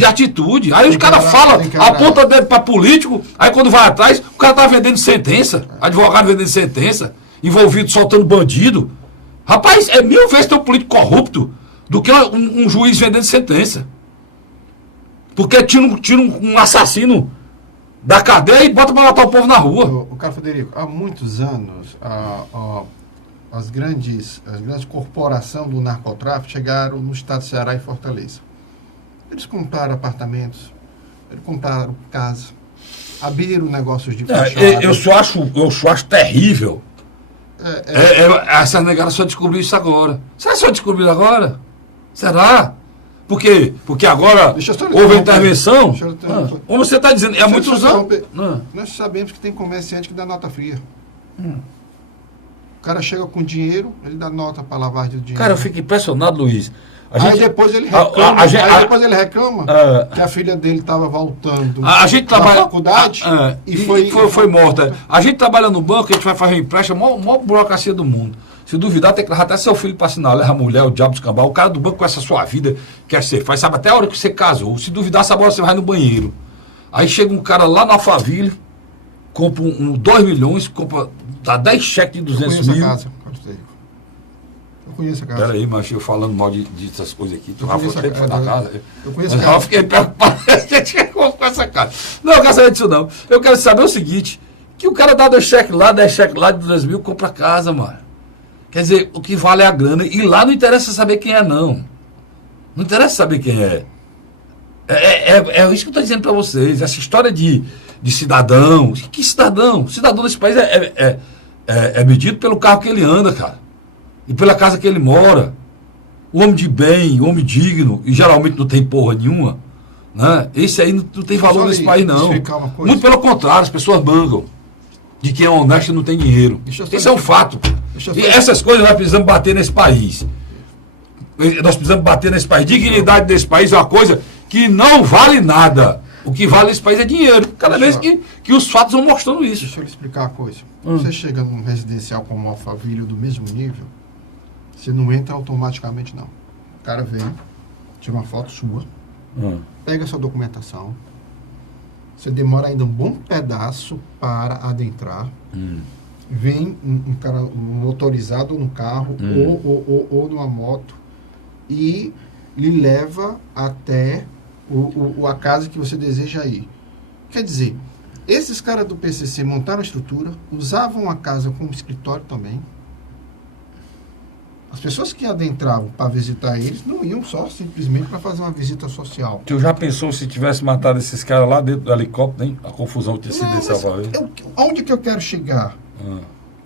atitude. Aí os caras falam, aponta o dedo para político, aí quando vai atrás, o cara tá vendendo sentença, advogado vendendo sentença, envolvido soltando bandido. Rapaz, é 1000 vezes ter um político corrupto do que um juiz vendendo sentença. Porque tira um assassino da cadeia e bota para matar o povo na rua. O Carlos Frederico, há muitos anos, as grandes corporações do narcotráfico chegaram no estado de Ceará e Fortaleza. Eles compraram apartamentos, eles compraram casa, abriram negócios de fachada. Eu só acho terrível. Essa negada só descobriu isso agora. Será que só descobriu agora? Será? Por quê? Porque agora houve intervenção? Como você está dizendo, há muitos anos. Nós sabemos que tem comerciante que dá nota fria. O cara chega com dinheiro, ele dá nota para lavagem de dinheiro. Cara, eu fico impressionado, Luiz. Depois ele reclama, que a filha dele estava voltando da faculdade e foi morta. A gente trabalha no banco, a gente vai fazer um empréstimo, a maior burocracia do mundo. Se duvidar, tem que levar até seu filho para assinar, leva a mulher, o diabo escambau. O cara do banco com essa sua vida, quer ser, faz, sabe até a hora que você casou. Se duvidar, sabe a hora que você vai no banheiro. Aí chega um cara lá na Alphaville, compra 2 milhões, dá 10 cheques de 200 mil. Eu conheço a casa. Peraí, mas eu falando mal dessas coisas aqui. Tu já foi tempo na casa. Eu conheço a casa. Eu fiquei preocupado com essa casa. Não, eu quero saber disso não. Eu quero saber o seguinte, que o cara dá 10 cheques lá de 200 mil, compra a casa, mano. Quer dizer, o que vale é a grana. E lá não interessa saber quem é, não. Não interessa saber quem é. É isso que eu estou dizendo para vocês. Essa história de cidadão. Que cidadão? O cidadão desse país é medido pelo carro que ele anda, cara. E pela casa que ele mora. O homem de bem, o homem digno, e geralmente não tem porra nenhuma, né? Esse aí não tem valor nesse país, não. Muito pelo contrário, as pessoas mangam. De quem é honesto não tem dinheiro. Isso é um fato. E essas coisas nós precisamos bater nesse país. Nós precisamos bater nesse país. Dignidade desse país é uma coisa que não vale nada. O que vale nesse país é dinheiro. Cada vez que os fatos vão mostrando isso. Deixa eu lhe explicar uma coisa. Você chega num residencial como Alphaville do mesmo nível, você não entra automaticamente, não. O cara vem, tira uma foto sua, pega a sua documentação, você demora ainda um bom pedaço para adentrar, vem um cara motorizado no carro ou numa moto e lhe leva até a casa que você deseja ir. Quer dizer, esses caras do PCC montaram a estrutura, usavam a casa como escritório também. As pessoas que adentravam para visitar eles não iam só simplesmente para fazer uma visita social. Tu já pensou se tivesse matado esses caras lá dentro do helicóptero, hein? A confusão que tinha sido desse Alphaville. Onde que eu quero chegar?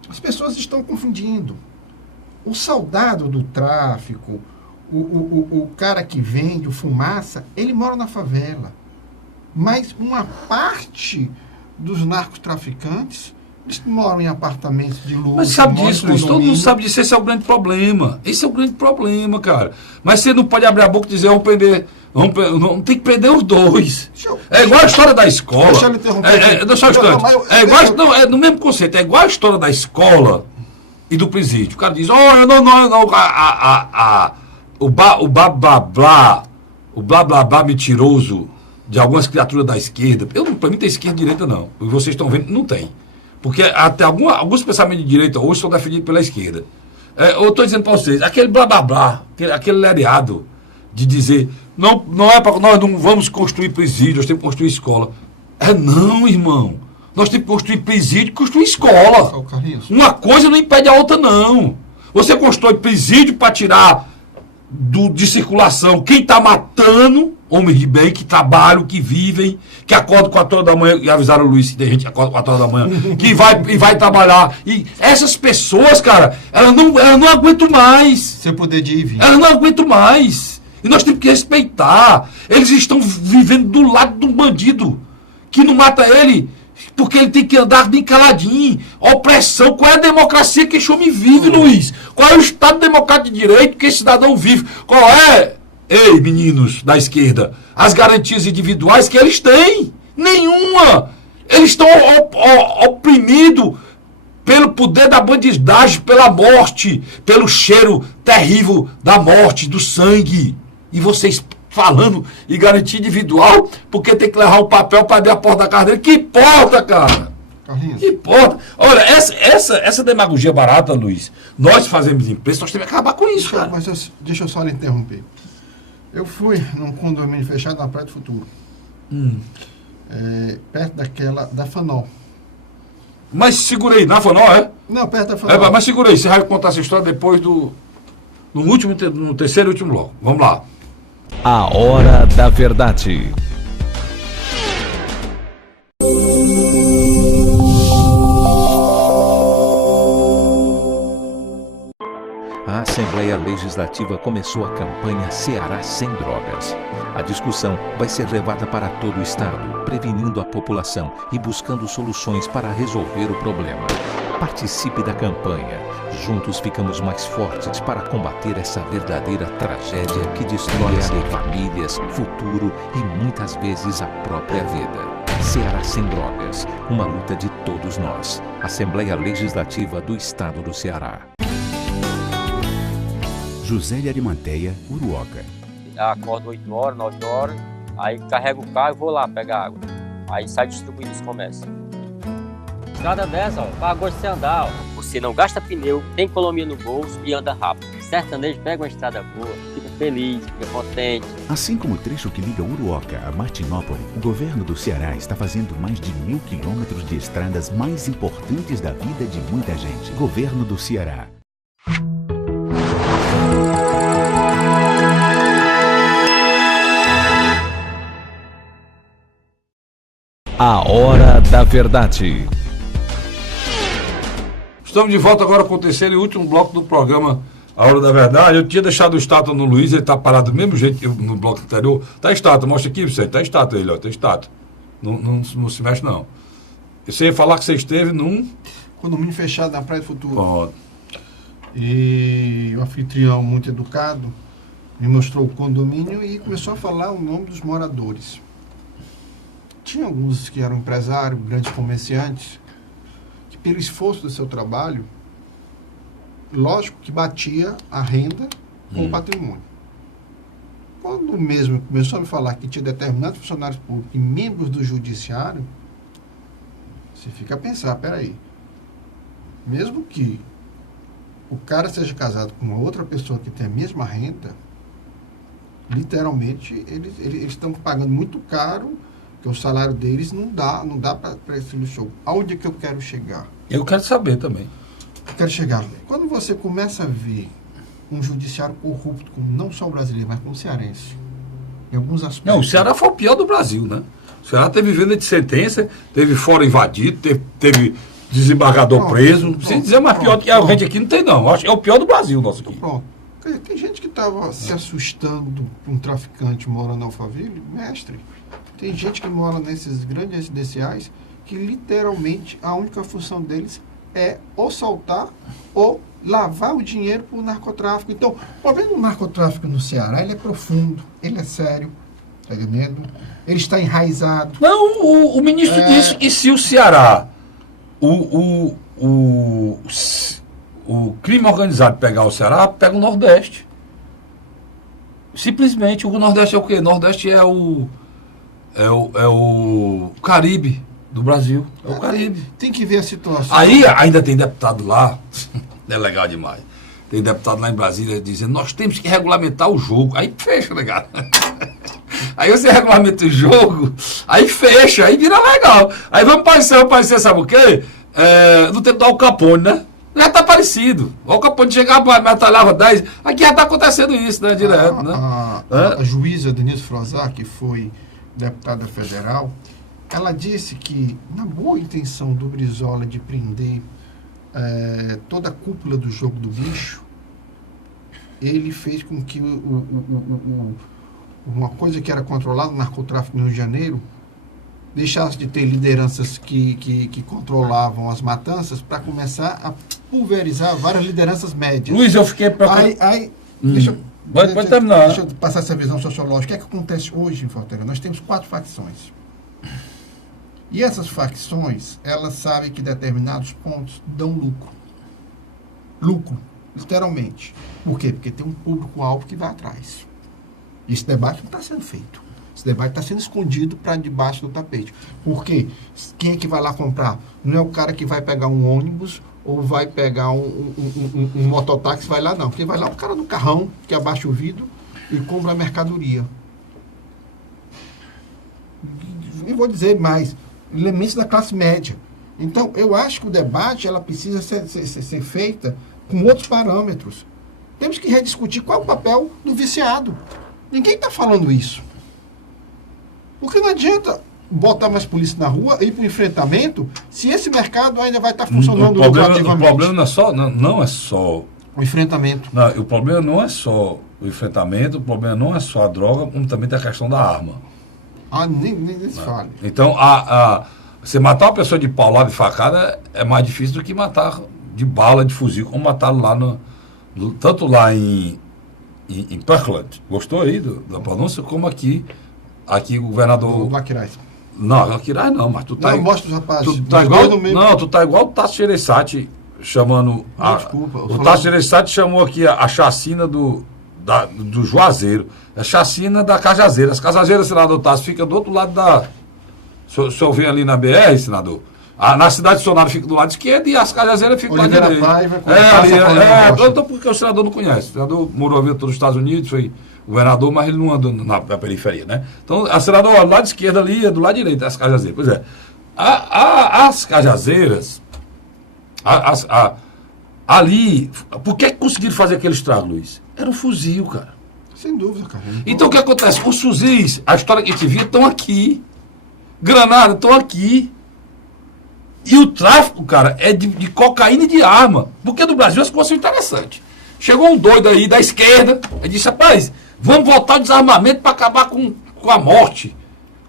As pessoas estão confundindo. O soldado do tráfico, o cara que vende, o fumaça, ele mora na favela. Mas uma parte dos narcotraficantes, eles moram em apartamentos de luxo. Mas sabe disso, Luiz? Todo mundo sabe disso. Esse é o grande problema. Esse é o grande problema, cara. Mas você não pode abrir a boca e dizer, vamos prender. Não tem que prender os dois. É igual a história da escola. Deixa eu me interromper. Deixa eu instante. No mesmo conceito. É igual a história da escola e do presídio. O cara diz, o blá blá blá mentiroso de algumas criaturas da esquerda. Para mim tem esquerda e direita não. O que vocês estão vendo, não tem. Porque até alguns pensamentos de direita hoje são defendidos pela esquerda. Eu estou dizendo para vocês, aquele blá blá blá, aquele lereado de dizer, não é para nós não vamos construir presídio, nós temos que construir escola. Não, irmão. Nós temos que construir presídio e construir escola. Uma coisa não impede a outra, não. Você constrói presídio para tirar de circulação quem está matando, homens de bem, que trabalham, que vivem, que acordam 4 horas da manhã, e avisaram o Luiz que tem gente que acorda 4 horas da manhã, que vai trabalhar. E essas pessoas, cara, elas não aguentam mais. Sem poder de ir e vir. Elas não aguentam mais. E nós temos que respeitar. Eles estão vivendo do lado do bandido, que não mata ele, porque ele tem que andar bem caladinho. Opressão. Qual é a democracia que esse homem vive, Luiz? Qual é o Estado Democrático de Direito que esse cidadão vive? Qual é, ei, meninos da esquerda, as garantias individuais que eles têm? Nenhuma. Eles estão oprimidos pelo poder da bandidagem, pela morte, pelo cheiro terrível da morte, do sangue. E vocês falando em garantia individual, porque tem que levar o papel para abrir a porta da casa dele. Que porta, cara? Carlinhos. Que porta? Olha, essa demagogia barata, Luiz, nós fazemos empresa, nós temos que acabar com isso, cara. Mas deixa eu só lhe interromper. Eu fui num condomínio fechado na Praia do Futuro. Perto da Fanol. Mas segurei, na Fanol, é? Não, perto da Fanol. Mas segurei, você vai contar essa história depois no terceiro e último bloco. Vamos lá. A Hora da Verdade. A Assembleia Legislativa começou a campanha Ceará Sem Drogas. A discussão vai ser levada para todo o estado, prevenindo a população e buscando soluções para resolver o problema. Participe da campanha. Juntos ficamos mais fortes para combater essa verdadeira tragédia que destrói famílias, futuro e muitas vezes a própria vida. Ceará Sem Drogas, uma luta de todos nós. Assembleia Legislativa do Estado do Ceará. José de Arimanteia, Uruoca. Acordo 8 horas, 9 horas, aí carrego o carro e vou lá pegar água. Aí sai distribuindo os comércios. Estrada dessa, ó, para gosto de você andar, ó. Você não gasta pneu, tem economia no bolso e anda rápido. Sertanejo pega uma estrada boa, fica feliz, fica contente. Assim como o trecho que liga Uruoca a Martinópole, o governo do Ceará está fazendo mais de 1.000 quilômetros de estradas mais importantes da vida de muita gente. Governo do Ceará. A Hora da Verdade. Estamos de volta agora com o terceiro e último bloco do programa A Hora da Verdade. Eu tinha deixado o estátua no Luiz, ele está parado do mesmo jeito que no bloco anterior. Está estátua, mostra aqui, Vicente. Está estátua ele, ó, está estátua. Não se mexe, não. Você ia falar que você esteve num condomínio fechado na Praia do Futuro. Pronto. E o anfitrião, muito educado, me mostrou o condomínio e começou a falar o nome dos moradores. Tinha alguns que eram empresários, grandes comerciantes, que pelo esforço do seu trabalho, lógico que batia a renda com o patrimônio. Quando mesmo começou a me falar que tinha determinados funcionários públicos e membros do judiciário, você fica a pensar, peraí, mesmo que o cara seja casado com uma outra pessoa que tem a mesma renda, literalmente eles estão pagando muito caro, porque o salário deles não dá para esse show. Aonde é que eu quero chegar? Eu quero saber também. Eu quero chegar. Quando você começa a ver um judiciário corrupto, como não só o brasileiro, mas como o cearense, em alguns aspectos... Não, o Ceará foi o pior do Brasil, né? O Ceará teve venda de sentença, teve fora invadido, teve desembargador preso. Sem dizer mais pior que a gente aqui não tem, não. Acho que é o pior do Brasil, nosso aqui. Pronto. Tem gente que estava se assustando com um traficante morando na Alphaville, mestre. Tem gente que mora nesses grandes residenciais que literalmente a única função deles é ou saltar ou lavar o dinheiro para o narcotráfico. Então, o problema do narcotráfico no Ceará, ele é profundo, ele é sério, tá entendendo? Ele está enraizado. Não, o ministro disse que se o Ceará, o crime organizado pegar o Ceará, pega o Nordeste. Simplesmente, o Nordeste é o quê? O Nordeste é É o Caribe do Brasil. É o Caribe. Tem que ver a situação. Aí ainda tem deputado lá, é legal demais. Tem deputado lá em Brasília dizendo, nós temos que regulamentar o jogo. Aí fecha, legal. Aí você regulamenta o jogo, aí fecha, aí vira legal. Aí vamos parecer, sabe o quê? No tempo do Al Capone, né? Já tá parecido. O Al Capone chegava, metralhava 10. Aqui já tá acontecendo isso, né? Direto, né? A juíza Denise Frozar, que foi deputada federal, ela disse que, na boa intenção do Brizola de prender toda a cúpula do jogo do bicho, ele fez com que uma coisa que era controlada, o narcotráfico no Rio de Janeiro, deixasse de ter lideranças que controlavam as matanças para começar a pulverizar várias lideranças médias. Luiz, eu fiquei preocupado. Pode terminar. Deixa eu passar essa visão sociológica. O que é que acontece hoje em Fortaleza? Nós temos 4 facções. E essas facções, elas sabem que determinados pontos dão lucro. Lucro, literalmente. Por quê? Porque tem um público-alvo que vai atrás. E esse debate não está sendo feito. Esse debate está sendo escondido para debaixo do tapete. Por quê? Quem é que vai lá comprar? Não é o cara que vai pegar um ônibus ou vai pegar um mototáxi, vai lá não. Porque vai lá o cara do carrão, que abaixa o vidro e compra a mercadoria. E vou dizer mais, elementos da classe média. Então, eu acho que o debate ela precisa ser feita com outros parâmetros. Temos que rediscutir qual é o papel do viciado. Ninguém está falando isso. Porque não adianta botar mais polícia na rua e ir para o enfrentamento se esse mercado ainda vai estar funcionando lucrativamente. O problema não é só o enfrentamento. Não, o problema não é só o enfrentamento, o problema não é só a droga, como também tem a questão da arma. Nem se fale. Então, você matar uma pessoa de paulada e facada é mais difícil do que matar de bala, de fuzil, como mataram lá tanto lá em Parkland, gostou aí da pronúncia, como aqui o governador... Do Aquiraz. Não, Aquiraz não, mas tu tá... Não, mostra os rapazes. Tu tá igual, não, tu tá igual o Tasso Gereissati chamando... Desculpa. O Tasso Gereissati chamou aqui a chacina do Juazeiro. A chacina da Cajazeira. As Cajazeiras, senador Tasso, fica do outro lado da... O senhor vem ali na BR, senador? Na cidade de Sonora fica do lado esquerdo e as Cajazeiras ficam do lado direito. Porque o senador não conhece. O senador morou a vida todos os Estados Unidos, foi governador, mas ele não andou na periferia, né? Então, a senadora do lado esquerdo ali é do lado direito das Cajazeiras. Pois é. As Cajazeiras, ali, por que conseguiram fazer aquele estrago, Luiz? Era um fuzil, cara. Sem dúvida, cara. Então, o que acontece? Os fuzis, a história que a gente via, estão aqui. Granadas estão aqui. E o tráfico, cara, é de cocaína e de arma. Porque no Brasil as coisas são interessantes. Chegou um doido aí da esquerda, e disse, rapaz, vamos voltar ao desarmamento para acabar com a morte.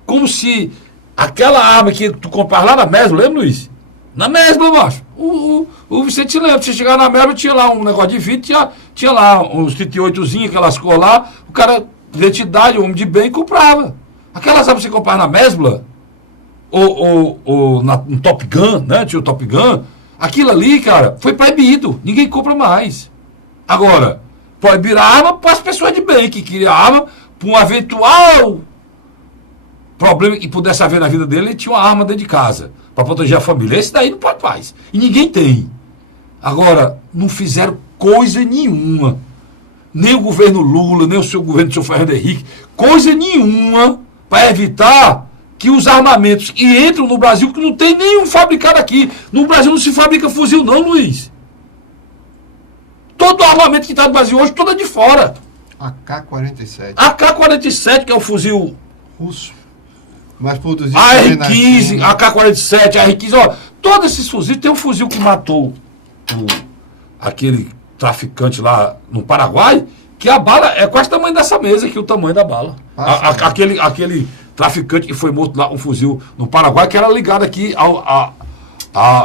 Como se aquela arma que tu comprava lá na Mesbla, lembra, Luiz? Na Mesbla, macho. O Vicente lembra, você chegar na Mesbla, tinha lá um negócio de vidro, tinha lá uns 38zinhos, aquelas cores lá, o cara, identidade, homem de bem, comprava. Aquelas armas que você comprava na Mesbla, ou no Top Gun, né? Tinha o Top Gun. Aquilo ali, cara, foi proibido. Ninguém compra mais. Agora, pode virar arma para as pessoas de bem, que queriam arma para um eventual problema que pudesse haver na vida dele, ele tinha uma arma dentro de casa, para proteger a família. Esse daí não pode mais. E ninguém tem. Agora, não fizeram coisa nenhuma. Nem o governo Lula, nem o seu governo do seu Fernando Henrique, coisa nenhuma para evitar que os armamentos que entram no Brasil, que não tem nenhum fabricado aqui. No Brasil não se fabrica fuzil não, Luiz. Todo o armamento que está no Brasil hoje, todo é de fora. AK-47. AK-47, que é o fuzil russo. Mas produzido AR-15, AK-47, AR-15, ó. Todos esses fuzis, tem um fuzil que matou aquele traficante lá no Paraguai, que a bala é quase o tamanho dessa mesa aqui, o tamanho da bala. Aquele traficante que foi morto lá, um fuzil no Paraguai, que era ligado aqui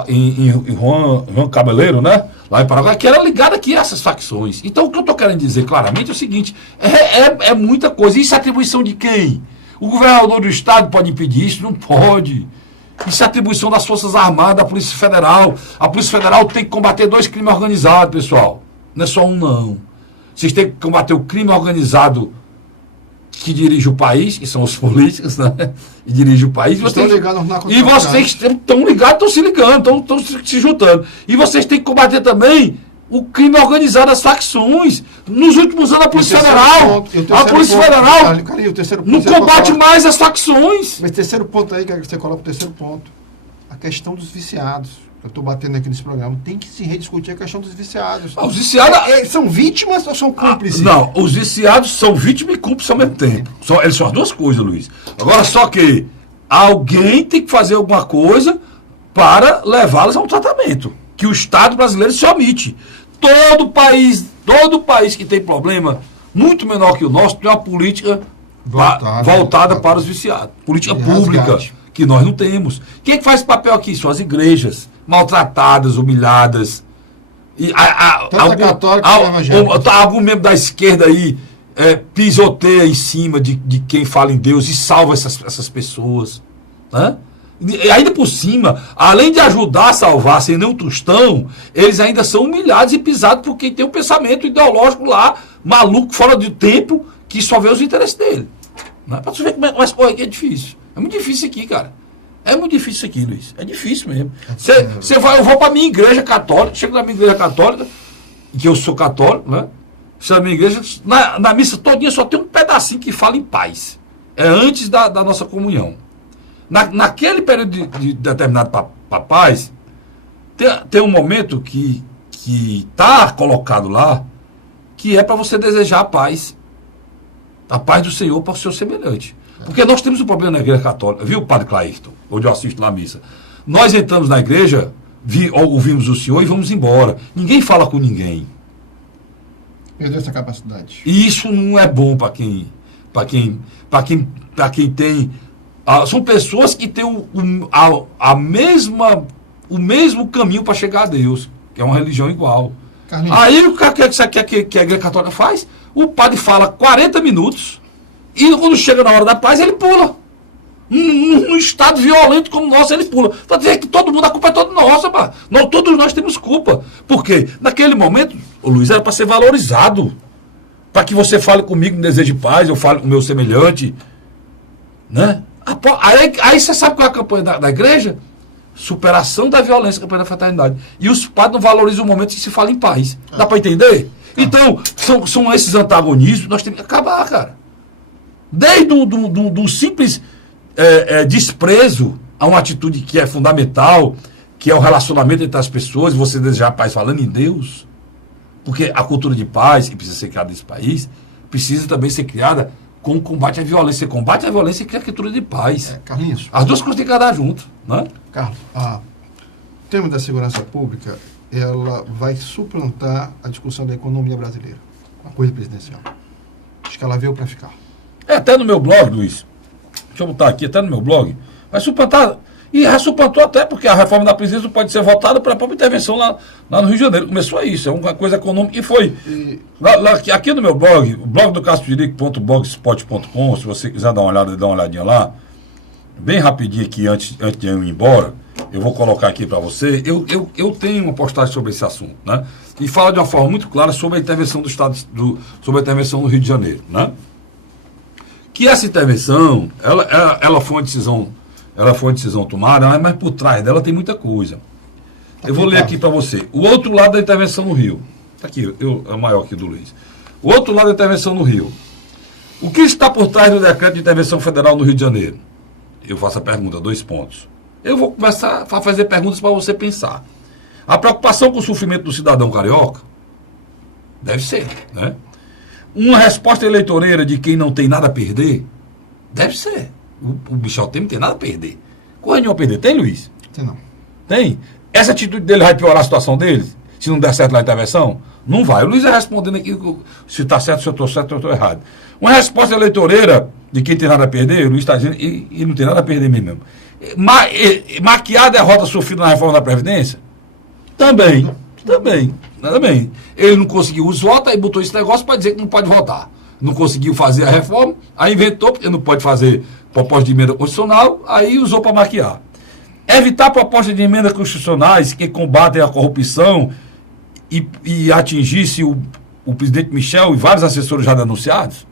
em Juan Cabeleiro, né? Lá em Paraguai, que era ligado aqui a essas facções. Então, o que eu estou querendo dizer claramente é o seguinte, é muita coisa. Isso é atribuição de quem? O governador do estado pode impedir isso? Não pode. Isso é atribuição das Forças Armadas, da Polícia Federal. A Polícia Federal tem que combater 2 crimes organizados, pessoal. Não é só um, não. Vocês têm que combater o crime organizado que dirige o país, que são os políticos, né? E dirige o país. Estão ligados e vocês estão ligados, estão se ligando, estão se juntando. E vocês têm que combater também o crime organizado, as facções. Nos últimos anos, a Polícia Federal. A Polícia Federal não combate mais as facções. Mas terceiro ponto aí, que você coloca o terceiro ponto. A questão dos viciados. Eu estou batendo aqui nesse programa. Tem que se rediscutir a questão dos viciados. Os viciados. São vítimas ou são cúmplices? Não, os viciados são vítimas e cúmplices ao mesmo tempo. Eles são as duas coisas, Luiz. Agora, só que alguém tem que fazer alguma coisa para levá-los a um tratamento. Que o Estado brasileiro se omite. Todo país que tem problema muito menor que o nosso tem uma política voltada para os viciados. Política pública, que nós não temos. Quem é que faz esse papel aqui? São as igrejas, maltratadas, humilhadas. E algum membro da esquerda aí pisoteia em cima de quem fala em Deus e salva essas pessoas. Né? E ainda por cima, além de ajudar a salvar sem nenhum tostão, eles ainda são humilhados e pisados por quem tem um pensamento ideológico lá, maluco, fora de tempo, que só vê os interesses dele. Para você ver como é, mas aqui é difícil. É muito difícil aqui, cara. É muito difícil isso aqui, Luiz. É difícil mesmo. Eu vou para a minha igreja católica, chego na minha igreja católica, que eu sou católico, né? Na minha igreja, na missa todinha só tem um pedacinho que fala em paz. É antes da nossa comunhão. Naquele período de determinado para paz, tem um momento que está colocado lá, que é para você desejar a paz do Senhor para o seu semelhante. Porque nós temos um problema na igreja católica, viu, Padre Clairton, onde eu assisto na missa. Nós entramos na igreja, ouvimos o Senhor e vamos embora. Ninguém fala com ninguém. Perdeu essa capacidade. E isso não é bom para quem tem. São pessoas que têm o mesmo caminho para chegar a Deus, que é uma religião igual. Carlinhos. Aí o que a igreja católica faz? O padre fala 40 minutos e quando chega na hora da paz ele pula. Num estado violento como o nosso, ele pula. Para dizer que todo mundo, a culpa é toda nossa, pá. Todos nós temos culpa. Porque naquele momento, o Luiz, era para ser valorizado. Para que você fale comigo em desejo de paz, eu falo com o meu semelhante. Né? Aí você sabe qual é a campanha da igreja? Superação da violência, campanha da fraternidade. E os padres não valorizam o momento que se fala em paz. Dá para entender? Então, são esses antagonismos que nós temos que acabar, cara. Desde do simples desprezo a uma atitude que é fundamental, que é o relacionamento entre as pessoas, você desejar a paz falando em Deus. Porque a cultura de paz, que precisa ser criada nesse país, precisa também ser criada com o combate à violência. Você combate a violência e cria a cultura de paz. Carlinhos. As duas coisas têm que andar junto. Né? Carlos, o tema da segurança pública, ela vai suplantar a discussão da economia brasileira. Uma coisa presidencial. Acho que ela veio para ficar. Até no meu blog, Luiz. Deixa eu botar aqui, até no meu blog. Vai suplantar. E já suplantou até porque a reforma da presidência pode ser votada para a própria intervenção lá no Rio de Janeiro. Começou a isso, é uma coisa econômica. E foi. Aqui no meu blog, o blog do castrojerico.blogspot.com, se você quiser dar uma olhadinha lá, bem rapidinho aqui, antes de eu ir embora, eu vou colocar aqui para você. Eu tenho uma postagem sobre esse assunto, né? E fala de uma forma muito clara sobre a intervenção do Estado, sobre a intervenção no Rio de Janeiro, né? Que essa intervenção, ela foi uma decisão tomada, mas por trás dela tem muita coisa. Eu vou ler aqui para você. O outro lado da intervenção no Rio. Está aqui, é o maior aqui do Luiz. O outro lado da intervenção no Rio. O que está por trás do decreto de intervenção federal no Rio de Janeiro? Eu faço a pergunta, 2 pontos. Eu vou começar a fazer perguntas para você pensar. A preocupação com o sofrimento do cidadão carioca? Deve ser, né? Uma resposta eleitoreira de quem não tem nada a perder? Deve ser. O Michel Temer não tem nada a perder. Corre nenhuma a perder. Tem, Luiz? Tem não. Tem? Essa atitude dele vai piorar a situação deles? Se não der certo na intervenção? Não vai. O Luiz é respondendo aqui se está certo, se eu estou certo, se eu estou errado. Uma resposta eleitoreira de quem tem nada a perder, o Luiz está dizendo, e não tem nada a perder mesmo. Maquiar a derrota sofrida na reforma da Previdência? Também. Ele não conseguiu os votos, aí botou esse negócio para dizer que não pode votar. Não conseguiu fazer a reforma, aí inventou, porque não pode fazer proposta de emenda constitucional, aí usou para maquiar. Evitar propostas de emenda constitucionais que combatem a corrupção e atingisse o presidente Michel e vários assessores já denunciados?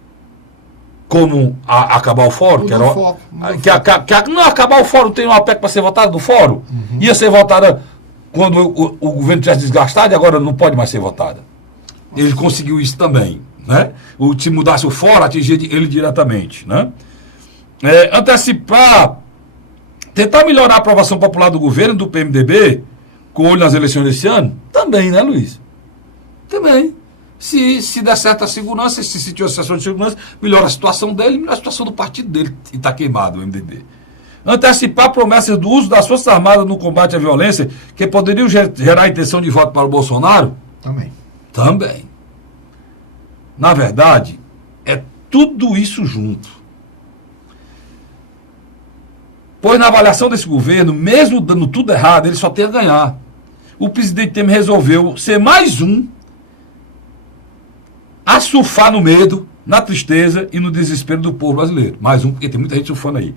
como acabar o fórum, Muda o foco, não acabar o fórum, tem uma PEC para ser votada do fórum, ia ser votada quando o governo tivesse desgastado e agora não pode mais ser votada. Ele conseguiu isso também, né? Se mudasse o fórum, atingia ele diretamente, né? Antecipar, tentar melhorar a aprovação popular do governo, do PMDB, com olho nas eleições desse ano, também, né, Luiz? Também. Se der certa segurança, se tiver sessão de segurança, melhora a situação dele, melhora a situação do partido dele, que está queimado, o MDB. Antecipar promessas do uso das Forças Armadas no combate à violência, que poderiam gerar intenção de voto para o Bolsonaro? Também. Na verdade, é tudo isso junto. Pois na avaliação desse governo, mesmo dando tudo errado, ele só tem a ganhar. O presidente Temer resolveu ser mais um a surfar no medo, na tristeza e no desespero do povo brasileiro. Mais um, porque tem muita gente surfando aí.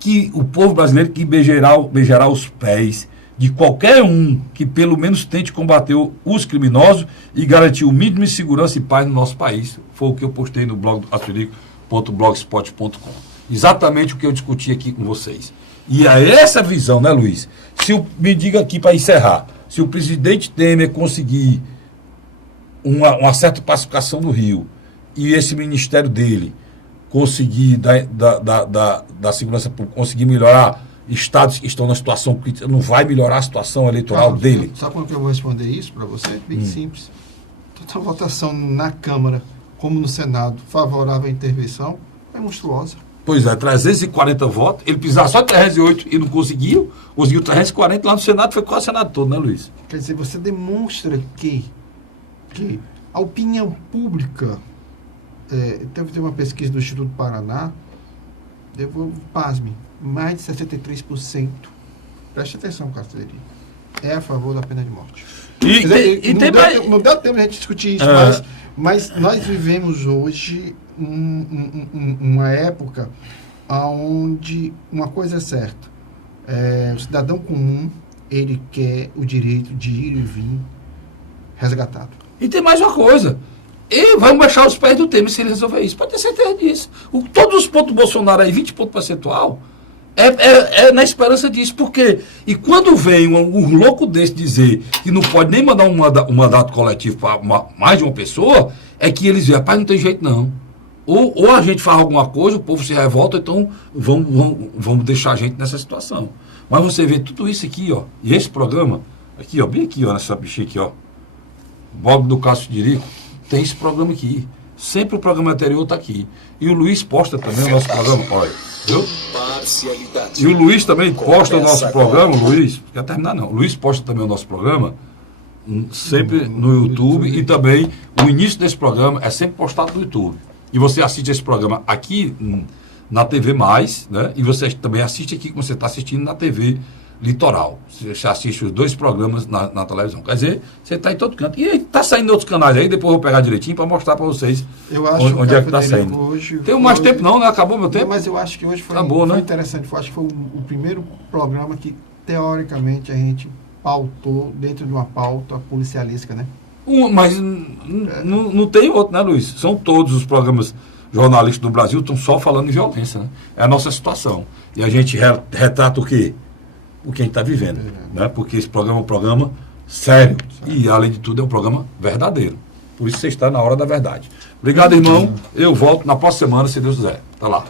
Que o povo brasileiro que beijará os pés de qualquer um que pelo menos tente combater os criminosos e garantir o mínimo de segurança e paz no nosso país. Foi o que eu postei no blog do asturico.blogspot.com. Exatamente o que eu discuti aqui com vocês. E é essa visão, né, Luiz? Me diga aqui para encerrar, se o presidente Temer conseguir uma certa pacificação do Rio e esse ministério dele conseguir da segurança pública, conseguir melhorar estados que estão na situação crítica, não vai melhorar a situação eleitoral dele. Sabe como que eu vou responder isso para você? Bem simples. Toda a votação na Câmara, como no Senado, favorável à intervenção, é monstruosa. Pois é, 340 votos, ele precisava só de 308 e não conseguiu 340 lá no Senado, foi quase o Senado todo, né, Luiz? Quer dizer, você demonstra que a opinião pública, teve uma pesquisa do Instituto Paraná, pasme, mais de 63%, preste atenção, Castelinho, é a favor da pena de morte. Não deu tempo de a gente discutir isso, mas nós vivemos hoje uma época onde uma coisa é certa, o cidadão comum, ele quer o direito de ir e vir resgatado. E tem mais uma coisa. Ele vai baixar os pés do Temer se ele resolver isso. Pode ter certeza disso. Todos os pontos do Bolsonaro aí, 20 pontos percentual, é na esperança disso. Porque, e quando vem um louco desse dizer que não pode nem mandar um mandato coletivo para mais de uma pessoa, é que eles veem, rapaz, não tem jeito não. Ou a gente faz alguma coisa, o povo se revolta, então vamos deixar a gente nessa situação. Mas você vê tudo isso aqui, ó, e esse programa, aqui, ó, bem aqui, ó, nessa bichinha aqui, ó, Bob do Cássio Dirico, tem esse programa aqui. Sempre o programa anterior está aqui. E o Luiz posta também o nosso programa, olha, viu? E o Luiz também posta o nosso programa, Luiz, não quer terminar não, o Luiz posta também o nosso programa, sempre no YouTube, e também o início desse programa é sempre postado no YouTube. E você assiste esse programa aqui na TV Mais, né? E você também assiste aqui como você está assistindo na TV Litoral. Você assiste os dois programas na televisão. Quer dizer, você está em todo canto. E está saindo em outros canais aí, depois eu vou pegar direitinho para mostrar para vocês onde é que está saindo. Tem mais tempo não, né? Acabou meu tempo? Não, mas eu acho que hoje foi interessante. Eu acho que foi o primeiro programa que, teoricamente, a gente pautou dentro de uma pauta policialística, né? Mas não tem outro, né, Luiz? São todos os programas jornalísticos do Brasil estão só falando de violência, né? É a nossa situação. E a gente retrata o quê? O que a gente está vivendo, né? Porque esse programa é um programa sério e, além de tudo, é um programa verdadeiro. Por isso você está na hora da verdade. Obrigado, irmão. Eu volto na próxima semana, se Deus quiser. Tá lá.